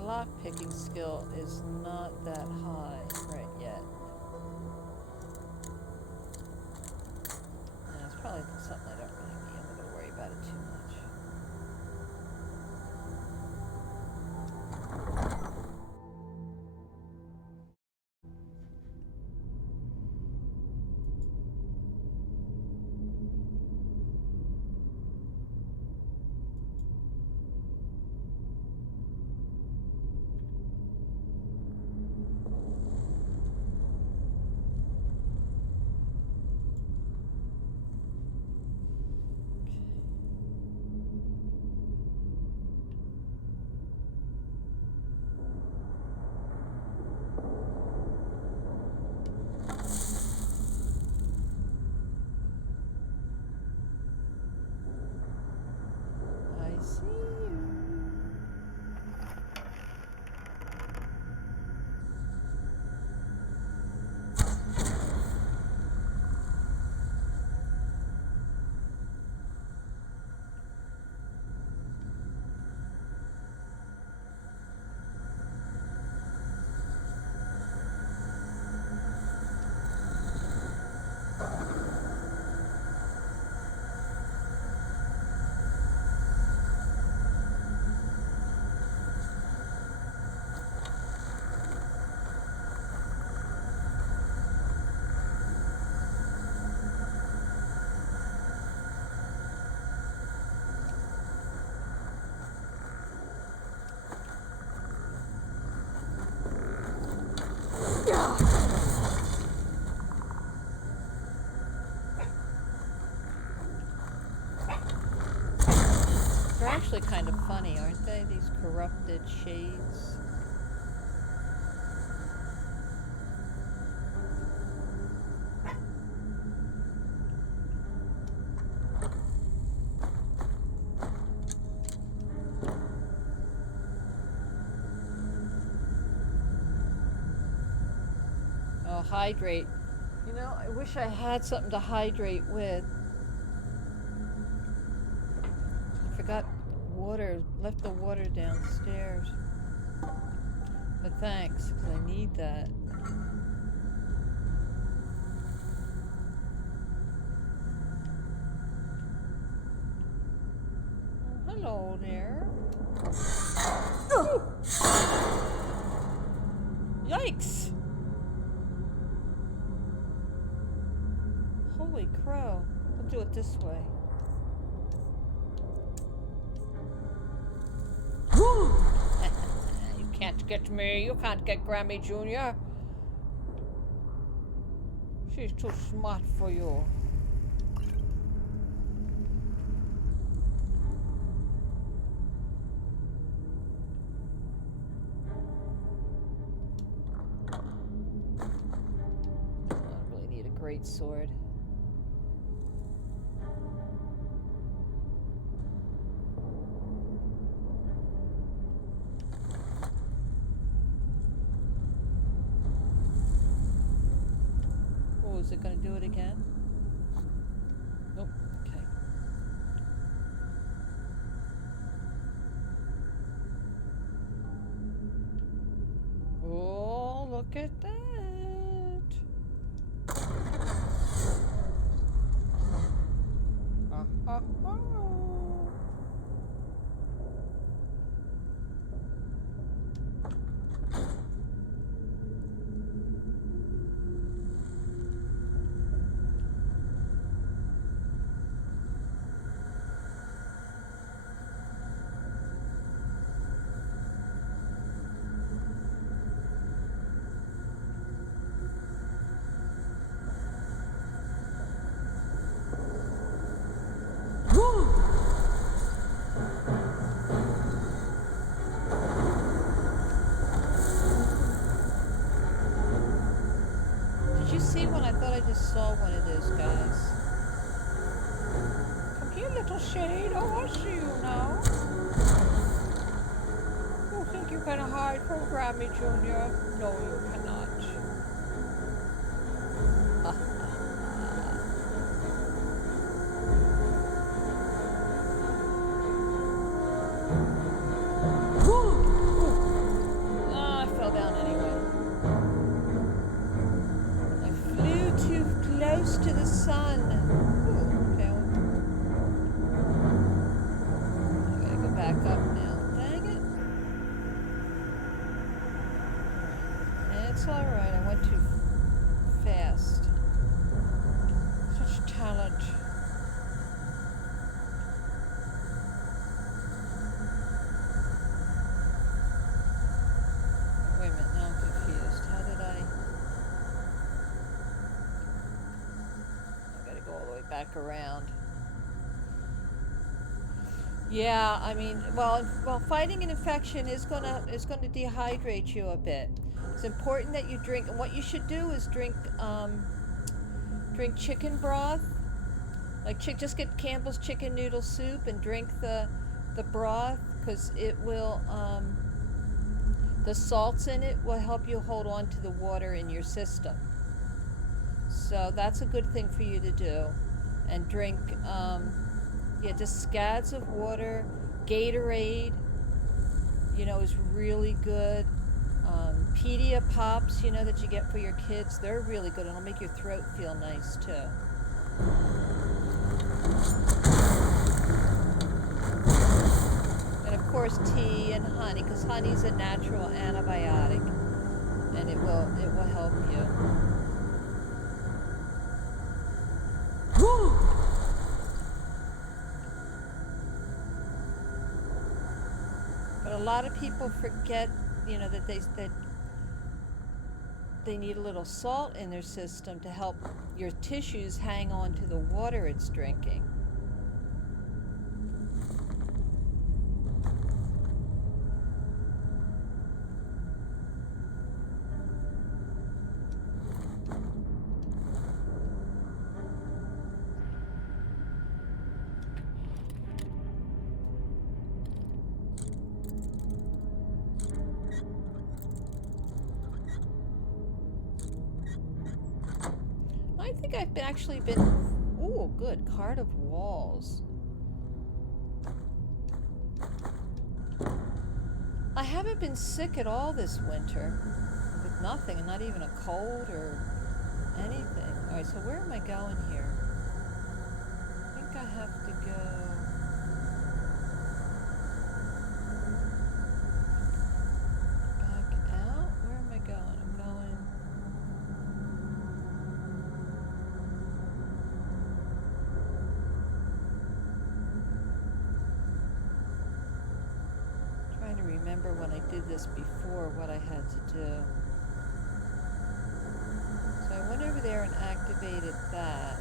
lock-picking skill is not that high right yet. And it's probably something I don't really need. I'm not going to worry about it too much. I see you. They're actually kind of funny, aren't they? These corrupted shades. Oh, hydrate. You know, I wish I had something to hydrate with. I forgot water, left the water downstairs. But thanks, because I need that. Oh, hello there. Yikes! Holy crow. We'll do it this way. You can't get me. You can't get Grammy Jr. She's too smart for you. I really need a great sword. Is it going to do it again? Nope. Okay. Oh, look at that. Did you see one? I thought I just saw one of those guys. Come here, little shade. Oh, I see you now. You think you can hide from Grammy Jr.? No, you cannot. the sun. Ooh, okay. I gotta go back up now. Dang it. It's alright. I went too fast. Such talent. Wait a minute, now I'm confused. How did I gotta go all the way back around. Yeah, I mean, well, fighting an infection is gonna dehydrate you a bit. It's important that you drink, and what you should do is drink chicken broth. Like just get Campbell's chicken noodle soup and drink the broth, because it will the salts in it will help you hold on to the water in your system. So that's a good thing for you to do. And drink just scads of water. Gatorade, is really good. Pedia Pops, that you get for your kids, they're really good. It'll make your throat feel nice too. And of course tea and honey, because honey's a natural antibiotic, and it will help you. But a lot of people forget, that they need a little salt in their system to help your tissues hang on to the water it's drinking. I think I've actually been... Ooh, good. Card of Walls. I haven't been sick at all this winter. With nothing, not even a cold or anything. Alright, so where am I going here? I think I have to go... back out? Where am I going? I'm going... trying to remember when I did this before, what I had to do. So I went over there and activated that.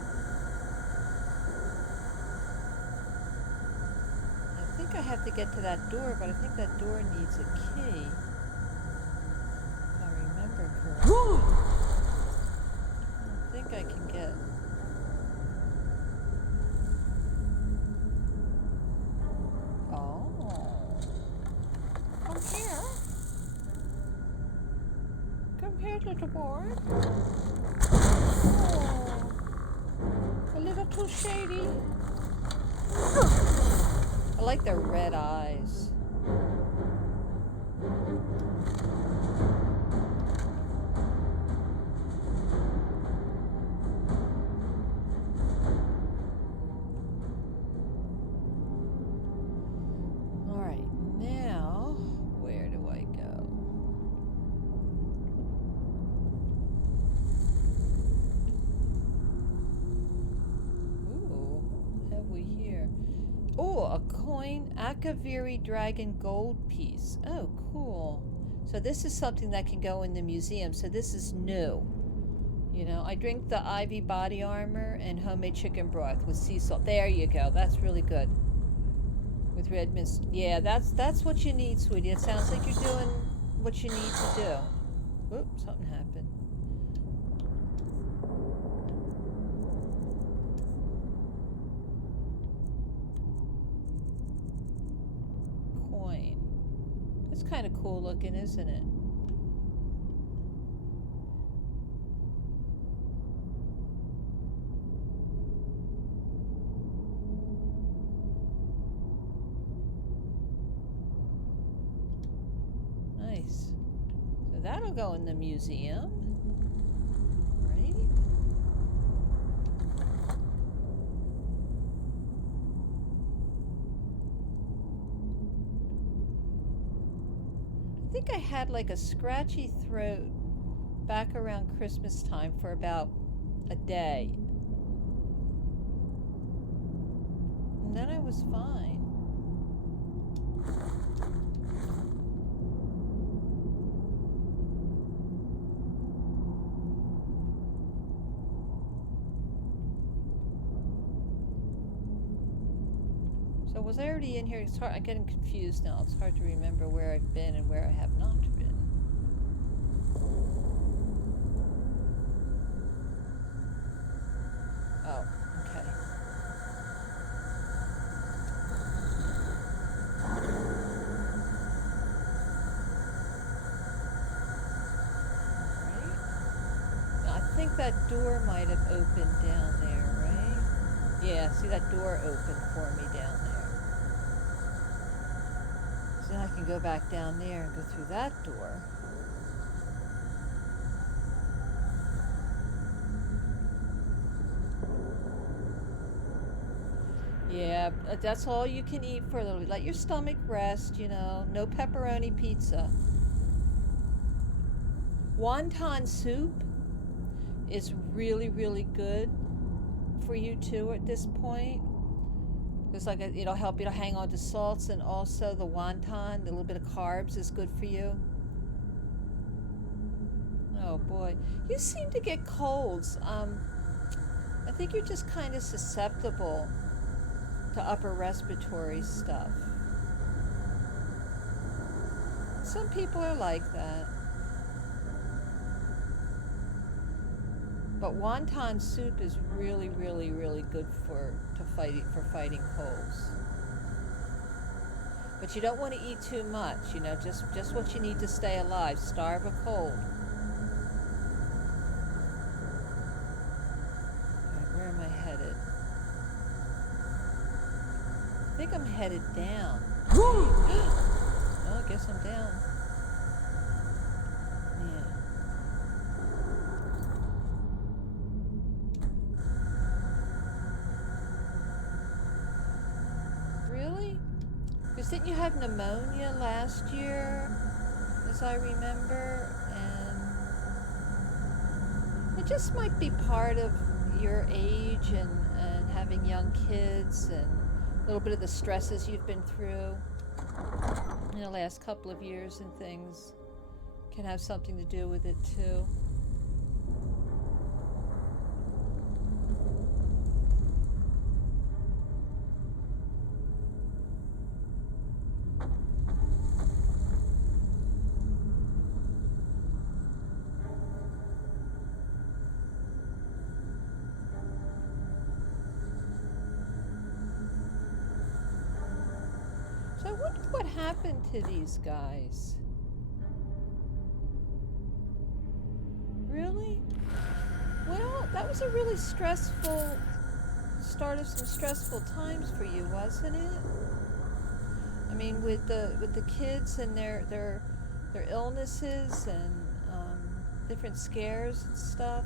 I think I have to get to that door, but I think that door needs a key. If I remember correctly. I don't think I can get... Come here, little boy. Oh, a little too shady. I like their red eyes. All right, now where do I go? Oh, a coin, Akaviri Dragon gold piece. Oh, cool. So this is something that can go in the museum. So this is new. I drink the Ivy body armor and homemade chicken broth with sea salt. There you go. That's really good. With red mist. Yeah, that's what you need, sweetie. It sounds like you're doing what you need to do. Oops, something happened. It's kind of cool looking, isn't it? Nice. So that'll go in the museum. All right. think I had like a scratchy throat back around Christmas time for about a day. And then I was fine. So was I already in here? It's hard. I'm getting confused now. It's hard to remember where I've been and where I have not been. Oh, okay. Right. Now, I think that door might have opened down there, right? Yeah, see that door opened for me down there. So then I can go back down there and go through that door. Yeah, that's all you can eat for a little bit. Let your stomach rest, you know. No pepperoni pizza. Wonton soup is really, really good for you too at this point. It's like it'll help you to hang on to salts, and also the wonton, the little bit of carbs, is good for you. Oh boy, you seem to get colds. I think you're just kind of susceptible to upper respiratory stuff. Some people are like that. But wonton soup is really, really, really good for fighting colds. But you don't want to eat too much, you know, just what you need to stay alive. Starve a cold. Alright, where am I headed? I think I'm headed down. Well, I guess I'm down. Didn't you have pneumonia last year, as I remember? And it just might be part of your age and having young kids and a little bit of the stresses you've been through in the last couple of years and things can have something to do with it too. So I wonder what happened to these guys. Really? Well, that was a really stressful start of some stressful times for you, wasn't it? I mean, with the kids and their illnesses and different scares and stuff.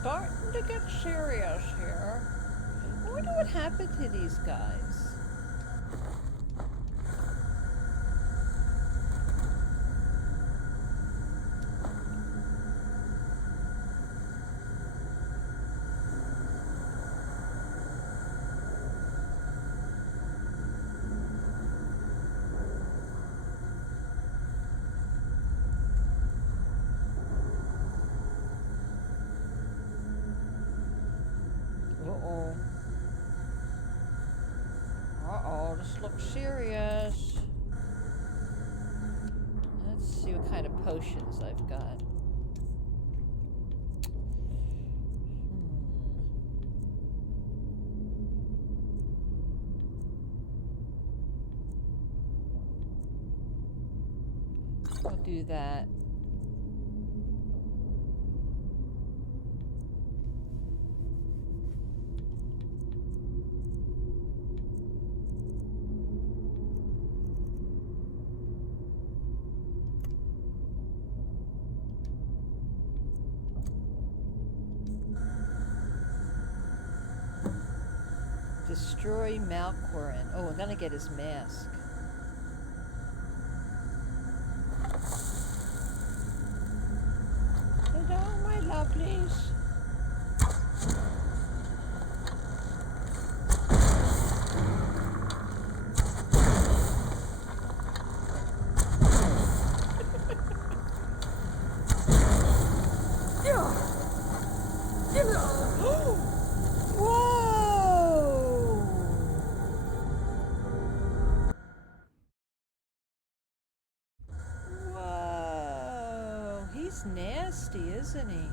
Starting to get serious here. I wonder what happened to these guys. Uh-oh, this looks serious. Let's see what kind of potions I've got. I'll do that. Destroy Malkoran. Oh, I'm gonna get his mask. Hello, my lovelies. Whoa, he's nasty, isn't he?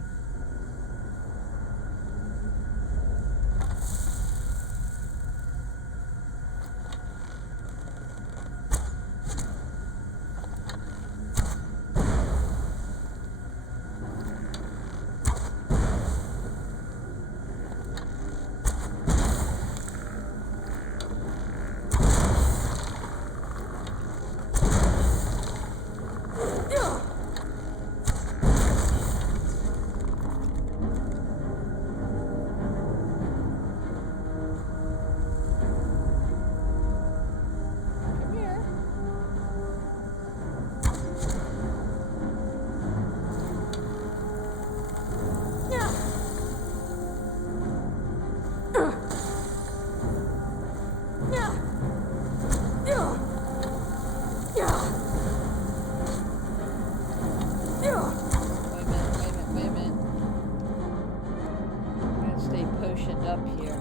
Come here. Wait a minute. I'm gonna stay potioned up here.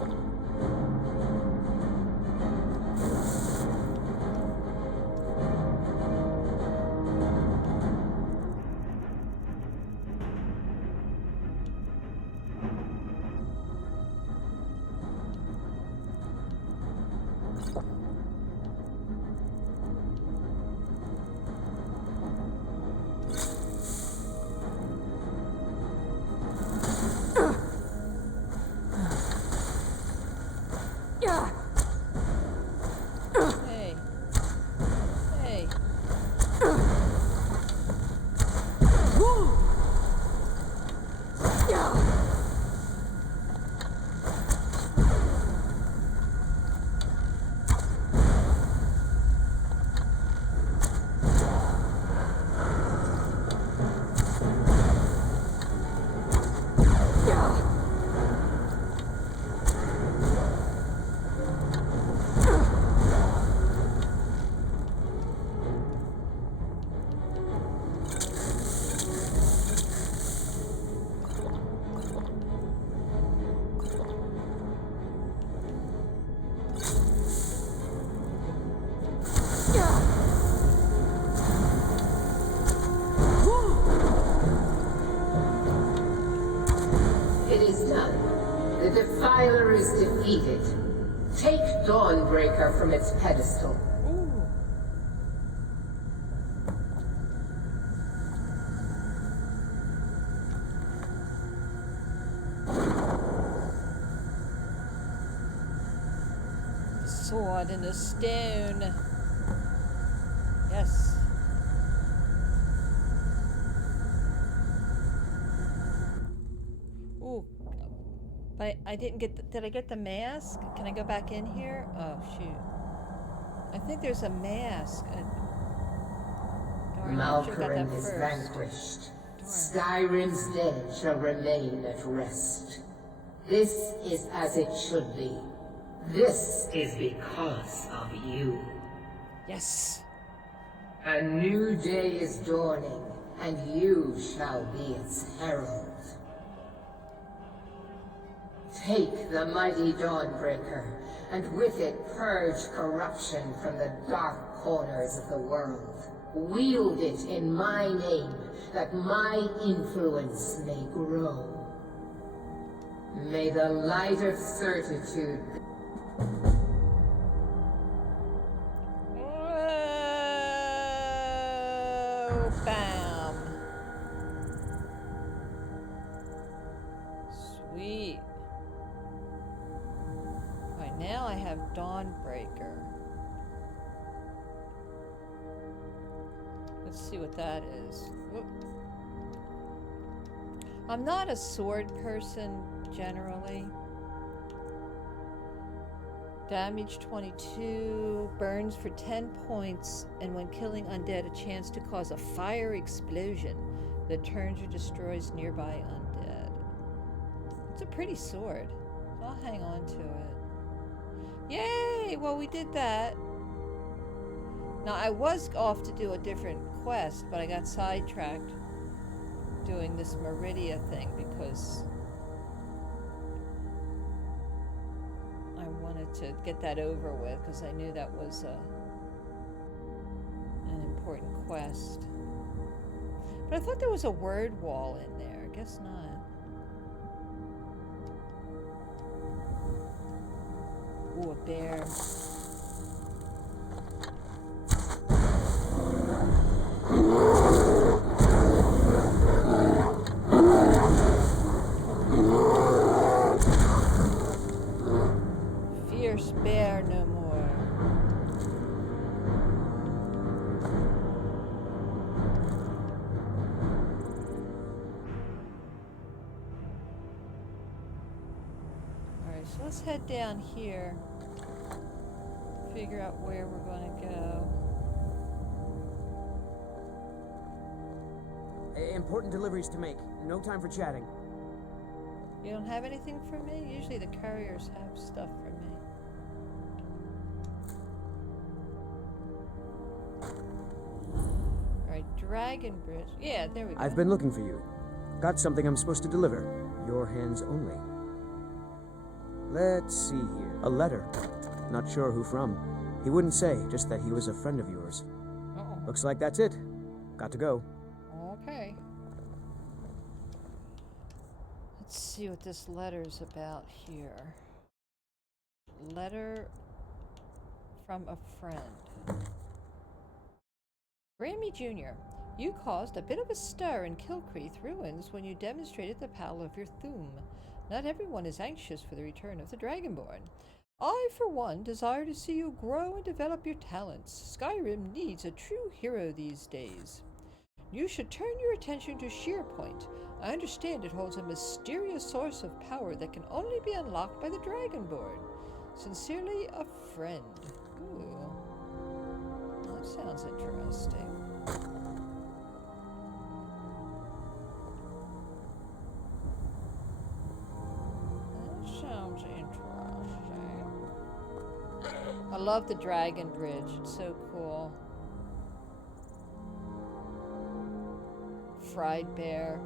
Hey. Hey. It is done. The Defiler is defeated. Take Dawnbreaker from its pedestal. Ooh. Sword in a stone. Yes. Ooh. But I didn't get did I get the mask? Can I go back in here? Oh, shoot. I think there's a mask. Darn, I should've got that Malkoran is first. vanquished. Darn. Skyrim's dead shall remain at rest. This is as it should be. This is because of you. Yes. A new day is dawning, and you shall be its herald. Take the mighty Dawnbreaker, and with it purge corruption from the dark corners of the world. Wield it in my name, that my influence may grow. May the light of certitude Oh, Bam. Sweet. Alright, now I have Dawnbreaker. Let's see what that is. Whoop. I'm not a sword person generally. Damage 22, burns for 10 points, and when killing undead, a chance to cause a fire explosion that turns or destroys nearby undead. It's a pretty sword. I'll hang on to it. Yay! Well, we did that. Now, I was off to do a different quest, but I got sidetracked doing this Meridia thing because I wanted to get that over with because I knew that was an important quest. But I thought there was a word wall in there. I guess not. Ooh, a bear. Fierce bear no more. Alright, so let's head down here. Figure out where we're going to go. Important deliveries to make. No time for chatting. You don't have anything for me? Usually the couriers have stuff for me. Alright, Dragon Bridge. Yeah, there we go. I've been looking for you. Got something I'm supposed to deliver. Your hands only. Let's see here. A letter. Not sure who from. He wouldn't say, just that he was a friend of yours. Uh-oh. Looks like that's it. Got to go. Okay. Let's see what this letter's about here. Letter from a friend. Grammy Jr., you caused a bit of a stir in Kilcreath ruins when you demonstrated the power of your Thum. Not everyone is anxious for the return of the Dragonborn. I, for one, desire to see you grow and develop your talents. Skyrim needs a true hero these days. You should turn your attention to Sheerpoint. I understand it holds a mysterious source of power that can only be unlocked by the Dragonborn. Sincerely, a friend. Ooh. That sounds interesting. That sounds interesting. I love the Dragon Bridge. It's so cool. Fried bear.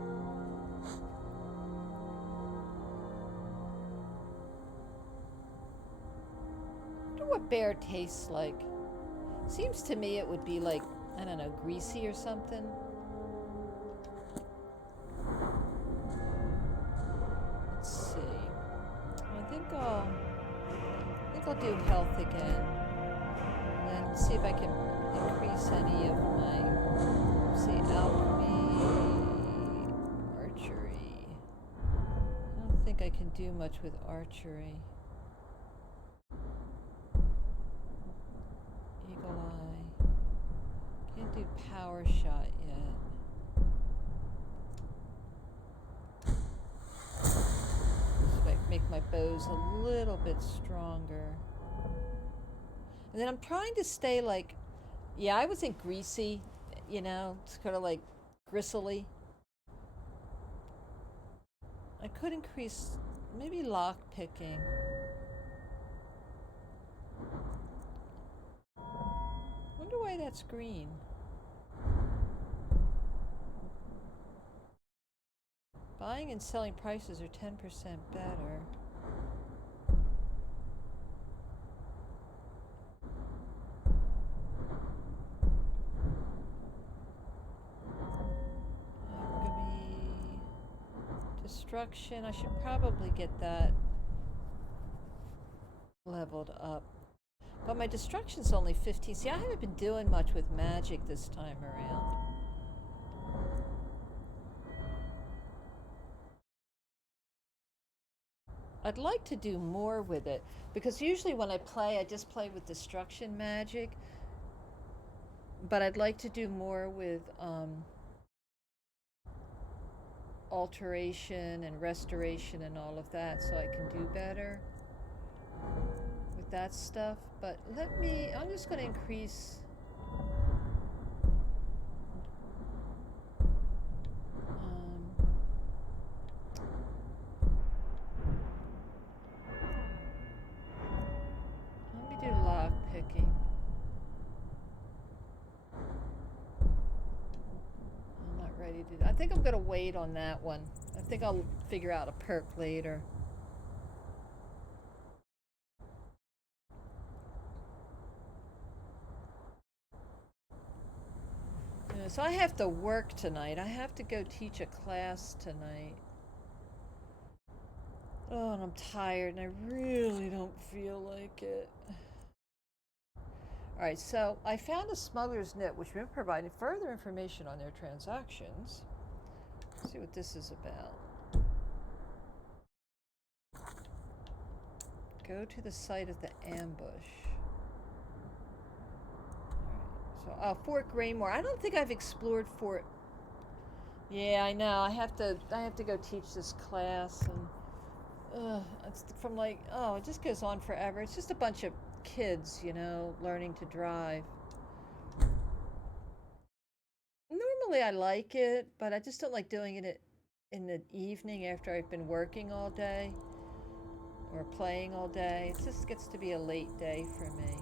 I wonder what bear tastes like. Seems to me it would be like, I don't know, greasy or something. Let's see. I think I'll do health again. And then see if I can increase any of my, say, alchemy, archery. I don't think I can do much with archery. Eagle eye. Can't do power shot yet. Make my bows a little bit stronger. And then I'm trying to stay like, yeah, I would think greasy, you know, it's kind of like gristly. I could increase maybe lock picking. Wonder why that's green. Buying and selling prices are 10% better. Alchemy, destruction. I should probably get that leveled up. But my destruction's only 15. See, I haven't been doing much with magic this time around. I'd like to do more with it, because usually when I play, I just play with destruction magic. But I'd like to do more with alteration and restoration and all of that, so I can do better with that stuff. But I'm just going to increase let me do lock picking. I'm not ready to. I think I'm going to wait on that one. I think I'll figure out a perk later. Yeah, so I have to work tonight. I have to go teach a class tonight. Oh, and I'm tired, and I really don't feel like it. Alright, so I found a smuggler's net, which will provide further information on their transactions. Let's see what this is about. Go to the site of the ambush. Alright, so, Fort Greymore. I don't think I've explored Fort... Yeah, I know. I have to go teach this class, and... it's from like, it just goes on forever. It's just a bunch of kids, you know, learning to drive. Normally I like it, but I just don't like doing it in the evening after I've been working all day or playing all day. It just gets to be a late day for me.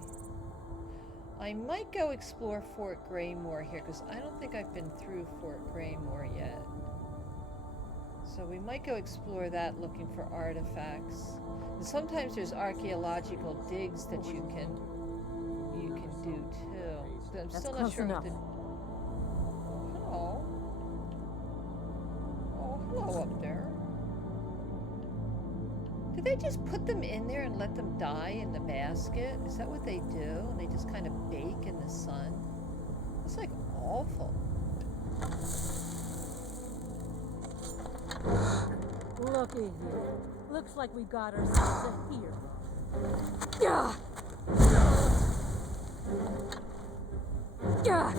I might go explore Fort Greymore here, because I don't think I've been through Fort Greymore yet. So we might go explore that, looking for artifacts. And sometimes there's archaeological digs that you can do too. I'm still not sure what the... Oh, hello. Oh, hello up there. Do they just put them in there and let them die in the basket? Is that what they do? And they just kind of bake in the sun? It's like awful. Looky here. Looks like we've got ourselves a hero. Yeah. Yeah.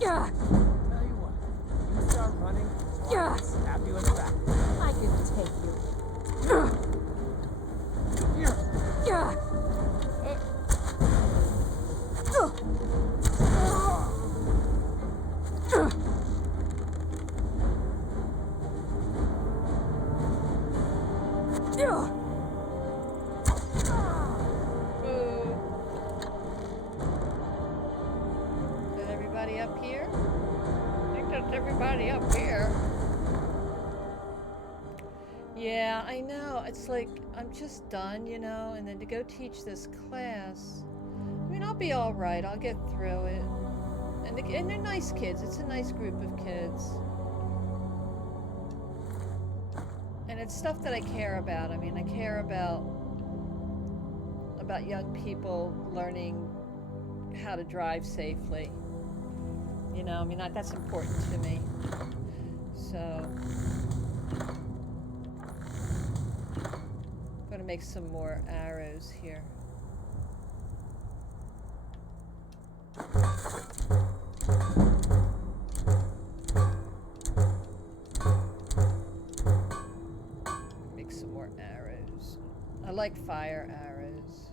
Yeah. Tell you what, you start running, so I can stab you in the back. I can take you. Yeah. Is everybody up here? I think that's everybody up here. Yeah, I know. It's like, I'm just done, you know, and then to go teach this class. I mean, I'll be alright. I'll get through it. And they're nice kids. It's a nice group of kids. And it's stuff that I care about. I mean, I care about young people learning how to drive safely. You know, I mean, that's important to me. So, I'm going to make some more arrows here. Make some more arrows. I like fire arrows.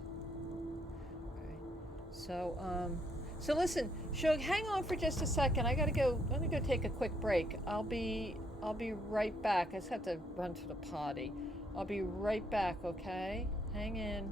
Alright. So listen, Shug, hang on for just a second. I'm gonna go take a quick break. I'll be right back. I just have to run to the potty. I'll be right back, okay? Hang in.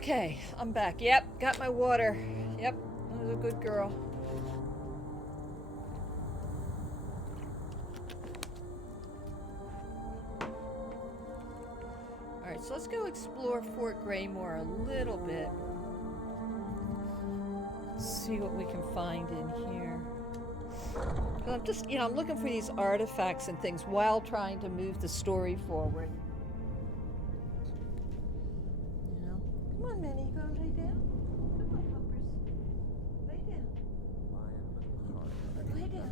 Okay, I'm back. Yep, got my water. Yep, I was a good girl. Alright, so let's go explore Fort Greymore a little bit. See what we can find in here. 'Cause I'm just, I'm looking for these artifacts and things while trying to move the story forward. Come on, Minnie, you gonna lay down? Come on, puppers. Lay down. Lay down.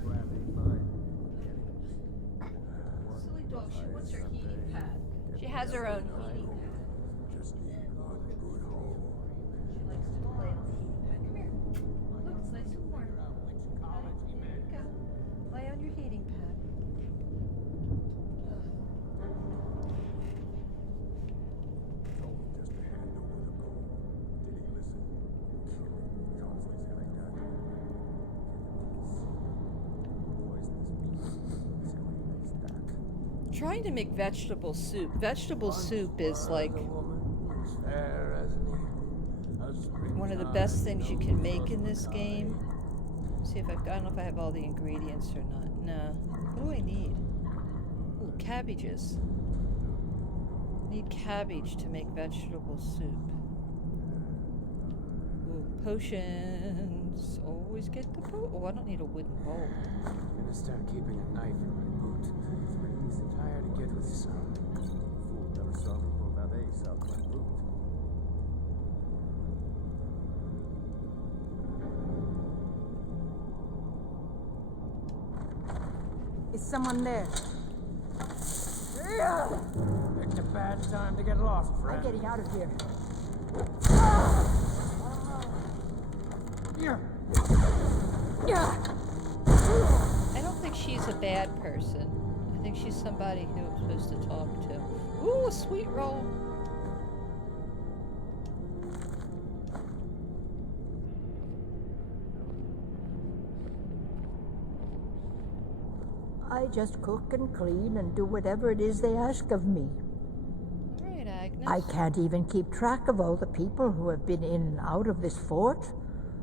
Silly dog, she wants her heating pad. She has her own heating pad. Just need one good home. She likes to play on the heating pad. Come here. Look, it's nice and warm. Okay, there you go. Lay on your heating pad. Trying to make vegetable soup. Vegetable soup is like one of the best things you can make in this game. See if I don't know if I have all the ingredients or not. No. What do I need? Ooh, cabbages. I need cabbage to make vegetable soup. Ooh, potions. Always get the Oh, I don't need a wooden bowl. I'm gonna start keeping a knife in my boot. It's tired to get with some. Fool never saw me pull that ace out my boot. Is someone there? Picked a bad time to get lost, I'm friend. getting out of here. I don't think she's a bad person. I think she's somebody who I'm supposed to talk to. Ooh, a sweet roll. I just cook and clean and do whatever it is they ask of me. All right, Agnes. I can't even keep track of all the people who have been in and out of this fort.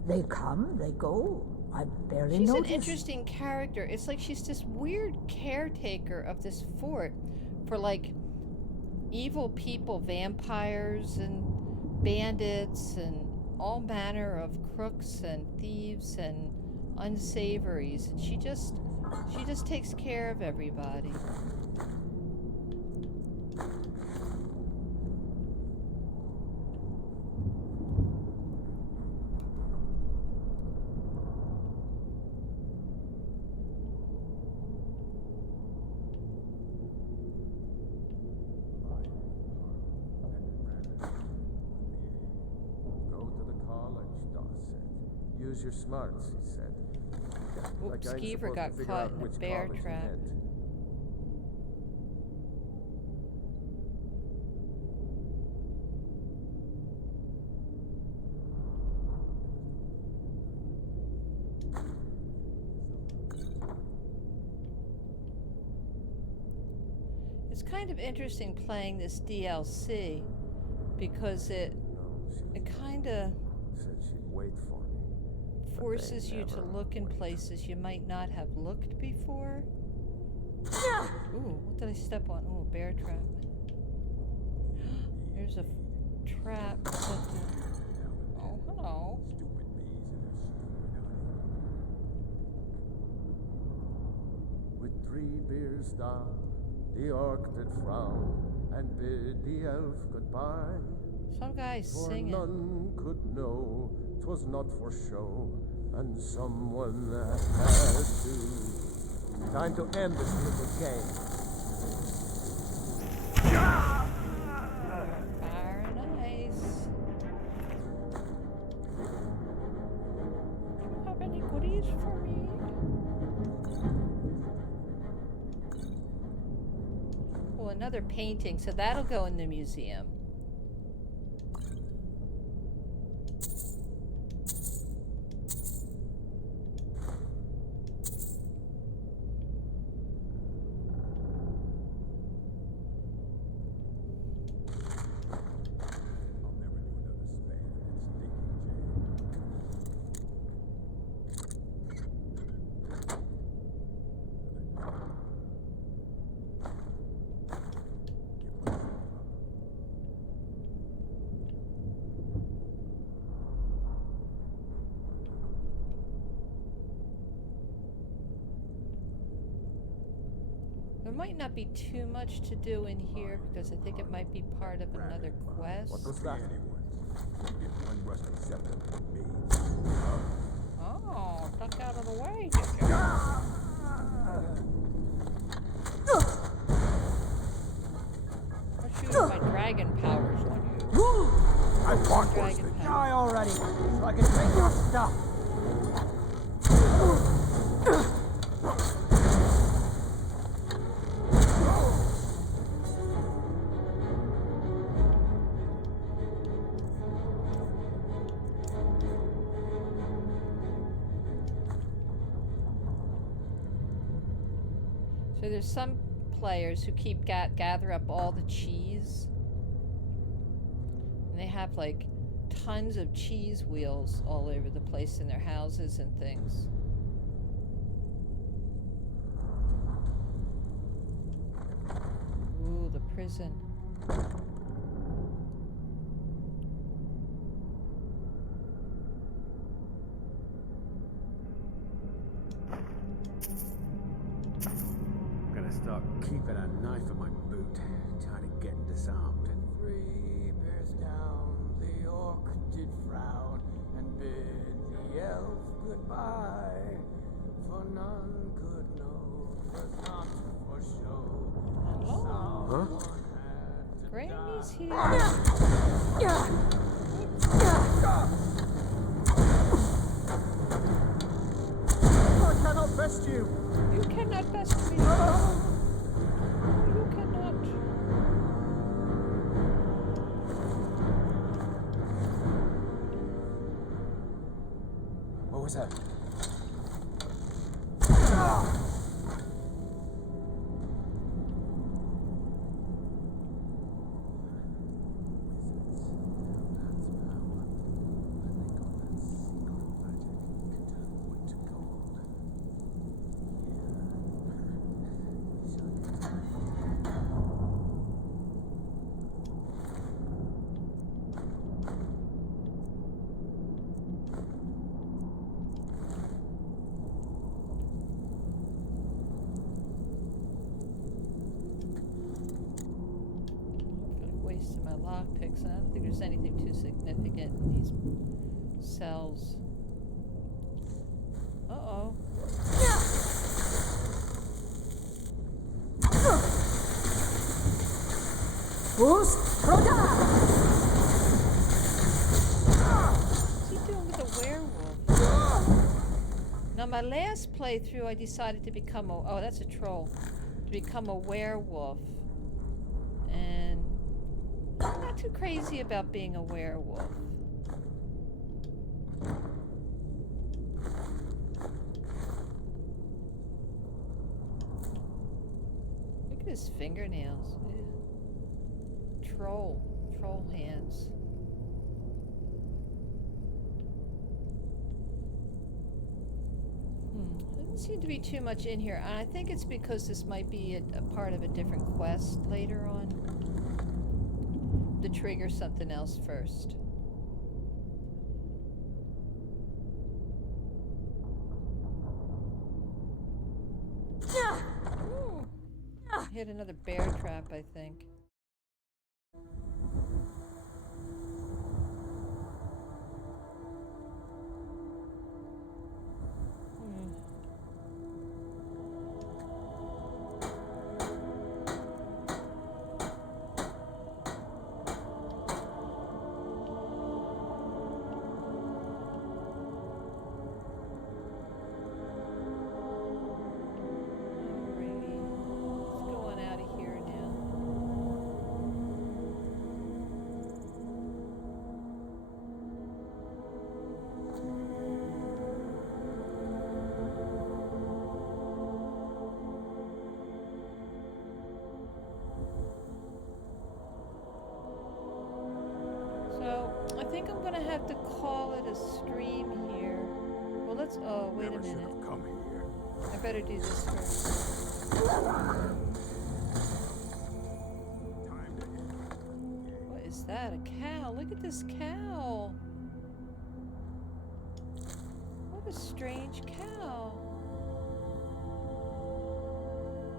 They come, they go. I barely She's notice. an interesting character. It's like she's this weird caretaker of this fort for like evil people, vampires and bandits and all manner of crooks and thieves and unsavories. And she just takes care of everybody. Use your smarts, he said. Oops, I ain't Skeever supposed got to figure caught out in a which bear college he trap. meant. It's kind of interesting playing this DLC because it kind of Said she'd wait for me. but they forces you to never look in wait. places you might not have looked before. Ooh, what did I step on? Ooh, a bear trap. There's a trap. Oh, hello. With 3 beers down, the orc did frown and bid the elf goodbye. Some guy's For singing. none could know 'twas not for show, and someone had to. Time to end this little game. Fire and ice. Do you have any goodies for me? Oh, another painting, so that'll go in the museum. might not be too much to do in here because I think it might be part of another quest. What was that? Oh, duck out of the way, did you? I'll shoot my dragon powers on you. I want Dragon powers. Die already, so I can take your stuff. So there's some players who keep gather up all the cheese. And they have like tons of cheese wheels all over the place in their houses and things. Ooh, the prison. Gonna start keeping a knife in my boot. Tired of getting disarmed. 3 bears down, the orc did frown and bid the elf goodbye. For none could know, 'twas not for show. Hello? Huh? Granny's here. I cannot best you. You cannot best me. No, you cannot. What was that? Wasting my lockpicks, and I don't think there's anything too significant in these cells. Uh-oh. Who's Roda? What's he doing with a werewolf? Now, my last playthrough, I decided to become a... Oh, that's a troll. To become a werewolf. And I'm not too crazy about being a werewolf. Look at his fingernails. Ew. Troll hands. Doesn't seem to be too much in here. And I think it's because this might be a part of a different quest later on. To trigger something else first. Hit another bear trap, I think. I think I'm gonna have to call it a stream here. Well, let's. Oh, wait a minute. Come here. I better do this first. What is that? A cow? Look at this cow. What a strange cow.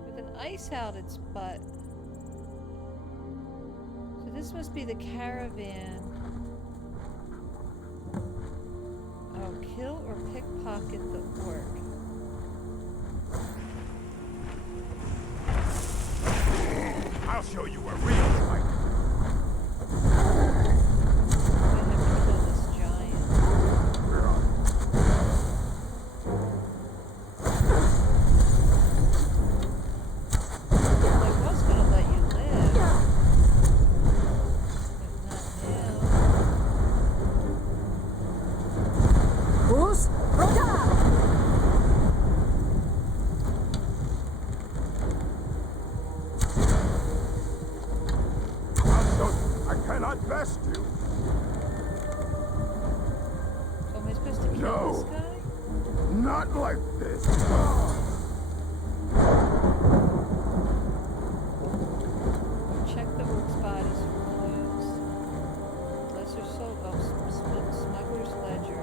With an ice out its butt. So this must be the caravan. Oh, kill or pickpocket the orc. I'll show you a real fight. I have to kill this giant. I was gonna let you live, but not now. Who's Roda? I cannot best you. So am I supposed to kill No. this guy? Not like this. Check the orc's bodies for clues. Lesser soul. Oh, smuggler's ledger.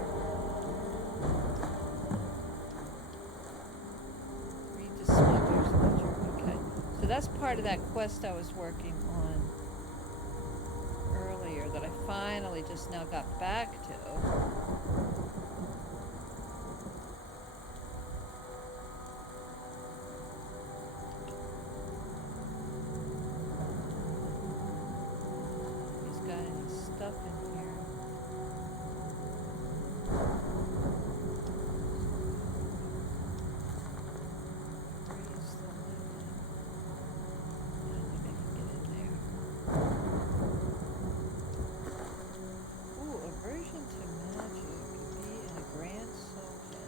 Read the smuggler's ledger. Okay. So that's part of that quest I was working on earlier that I finally just now got back to. He's got any stuff in here. Where is the living? I don't think I can get in there. Ooh, aversion to magic could be in a grand soul den.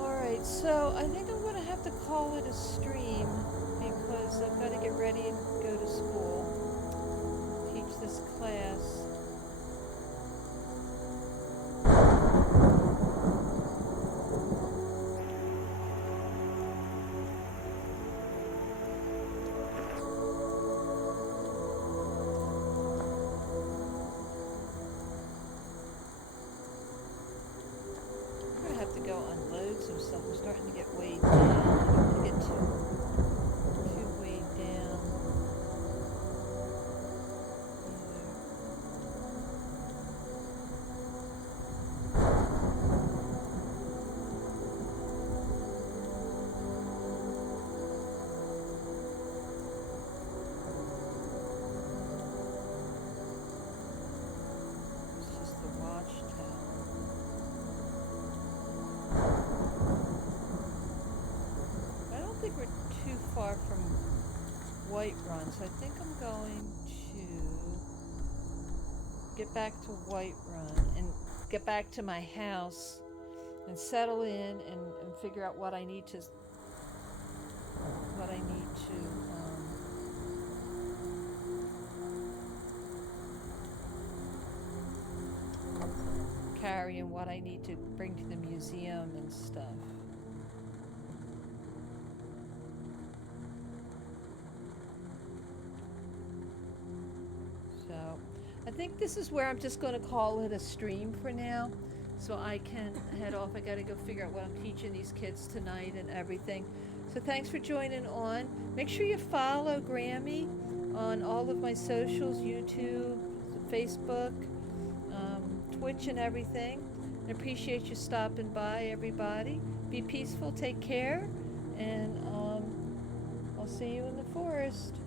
Alright, so I think I'm gonna have to call it a stream because I've got to get ready and go to school. Teach this class. I'm gonna have to go unload some stuff. I'm starting to get weighed down. I don't want to get too weighed down. It's just the watchtower. I don't think we're too far from Whiterun, so I think I'm going to get back to Whiterun and get back to my house and settle in and figure out what I need to carry and what I need to bring to the museum and stuff. So I think this is where I'm just going to call it a stream for now, so I can head off. I got to go figure out what I'm teaching these kids tonight and everything. So thanks for joining on. Make sure you follow Grammy on all of my socials, YouTube, Facebook, Twitch and everything. I appreciate you stopping by, everybody. Be peaceful, take care, and I'll see you in the forest.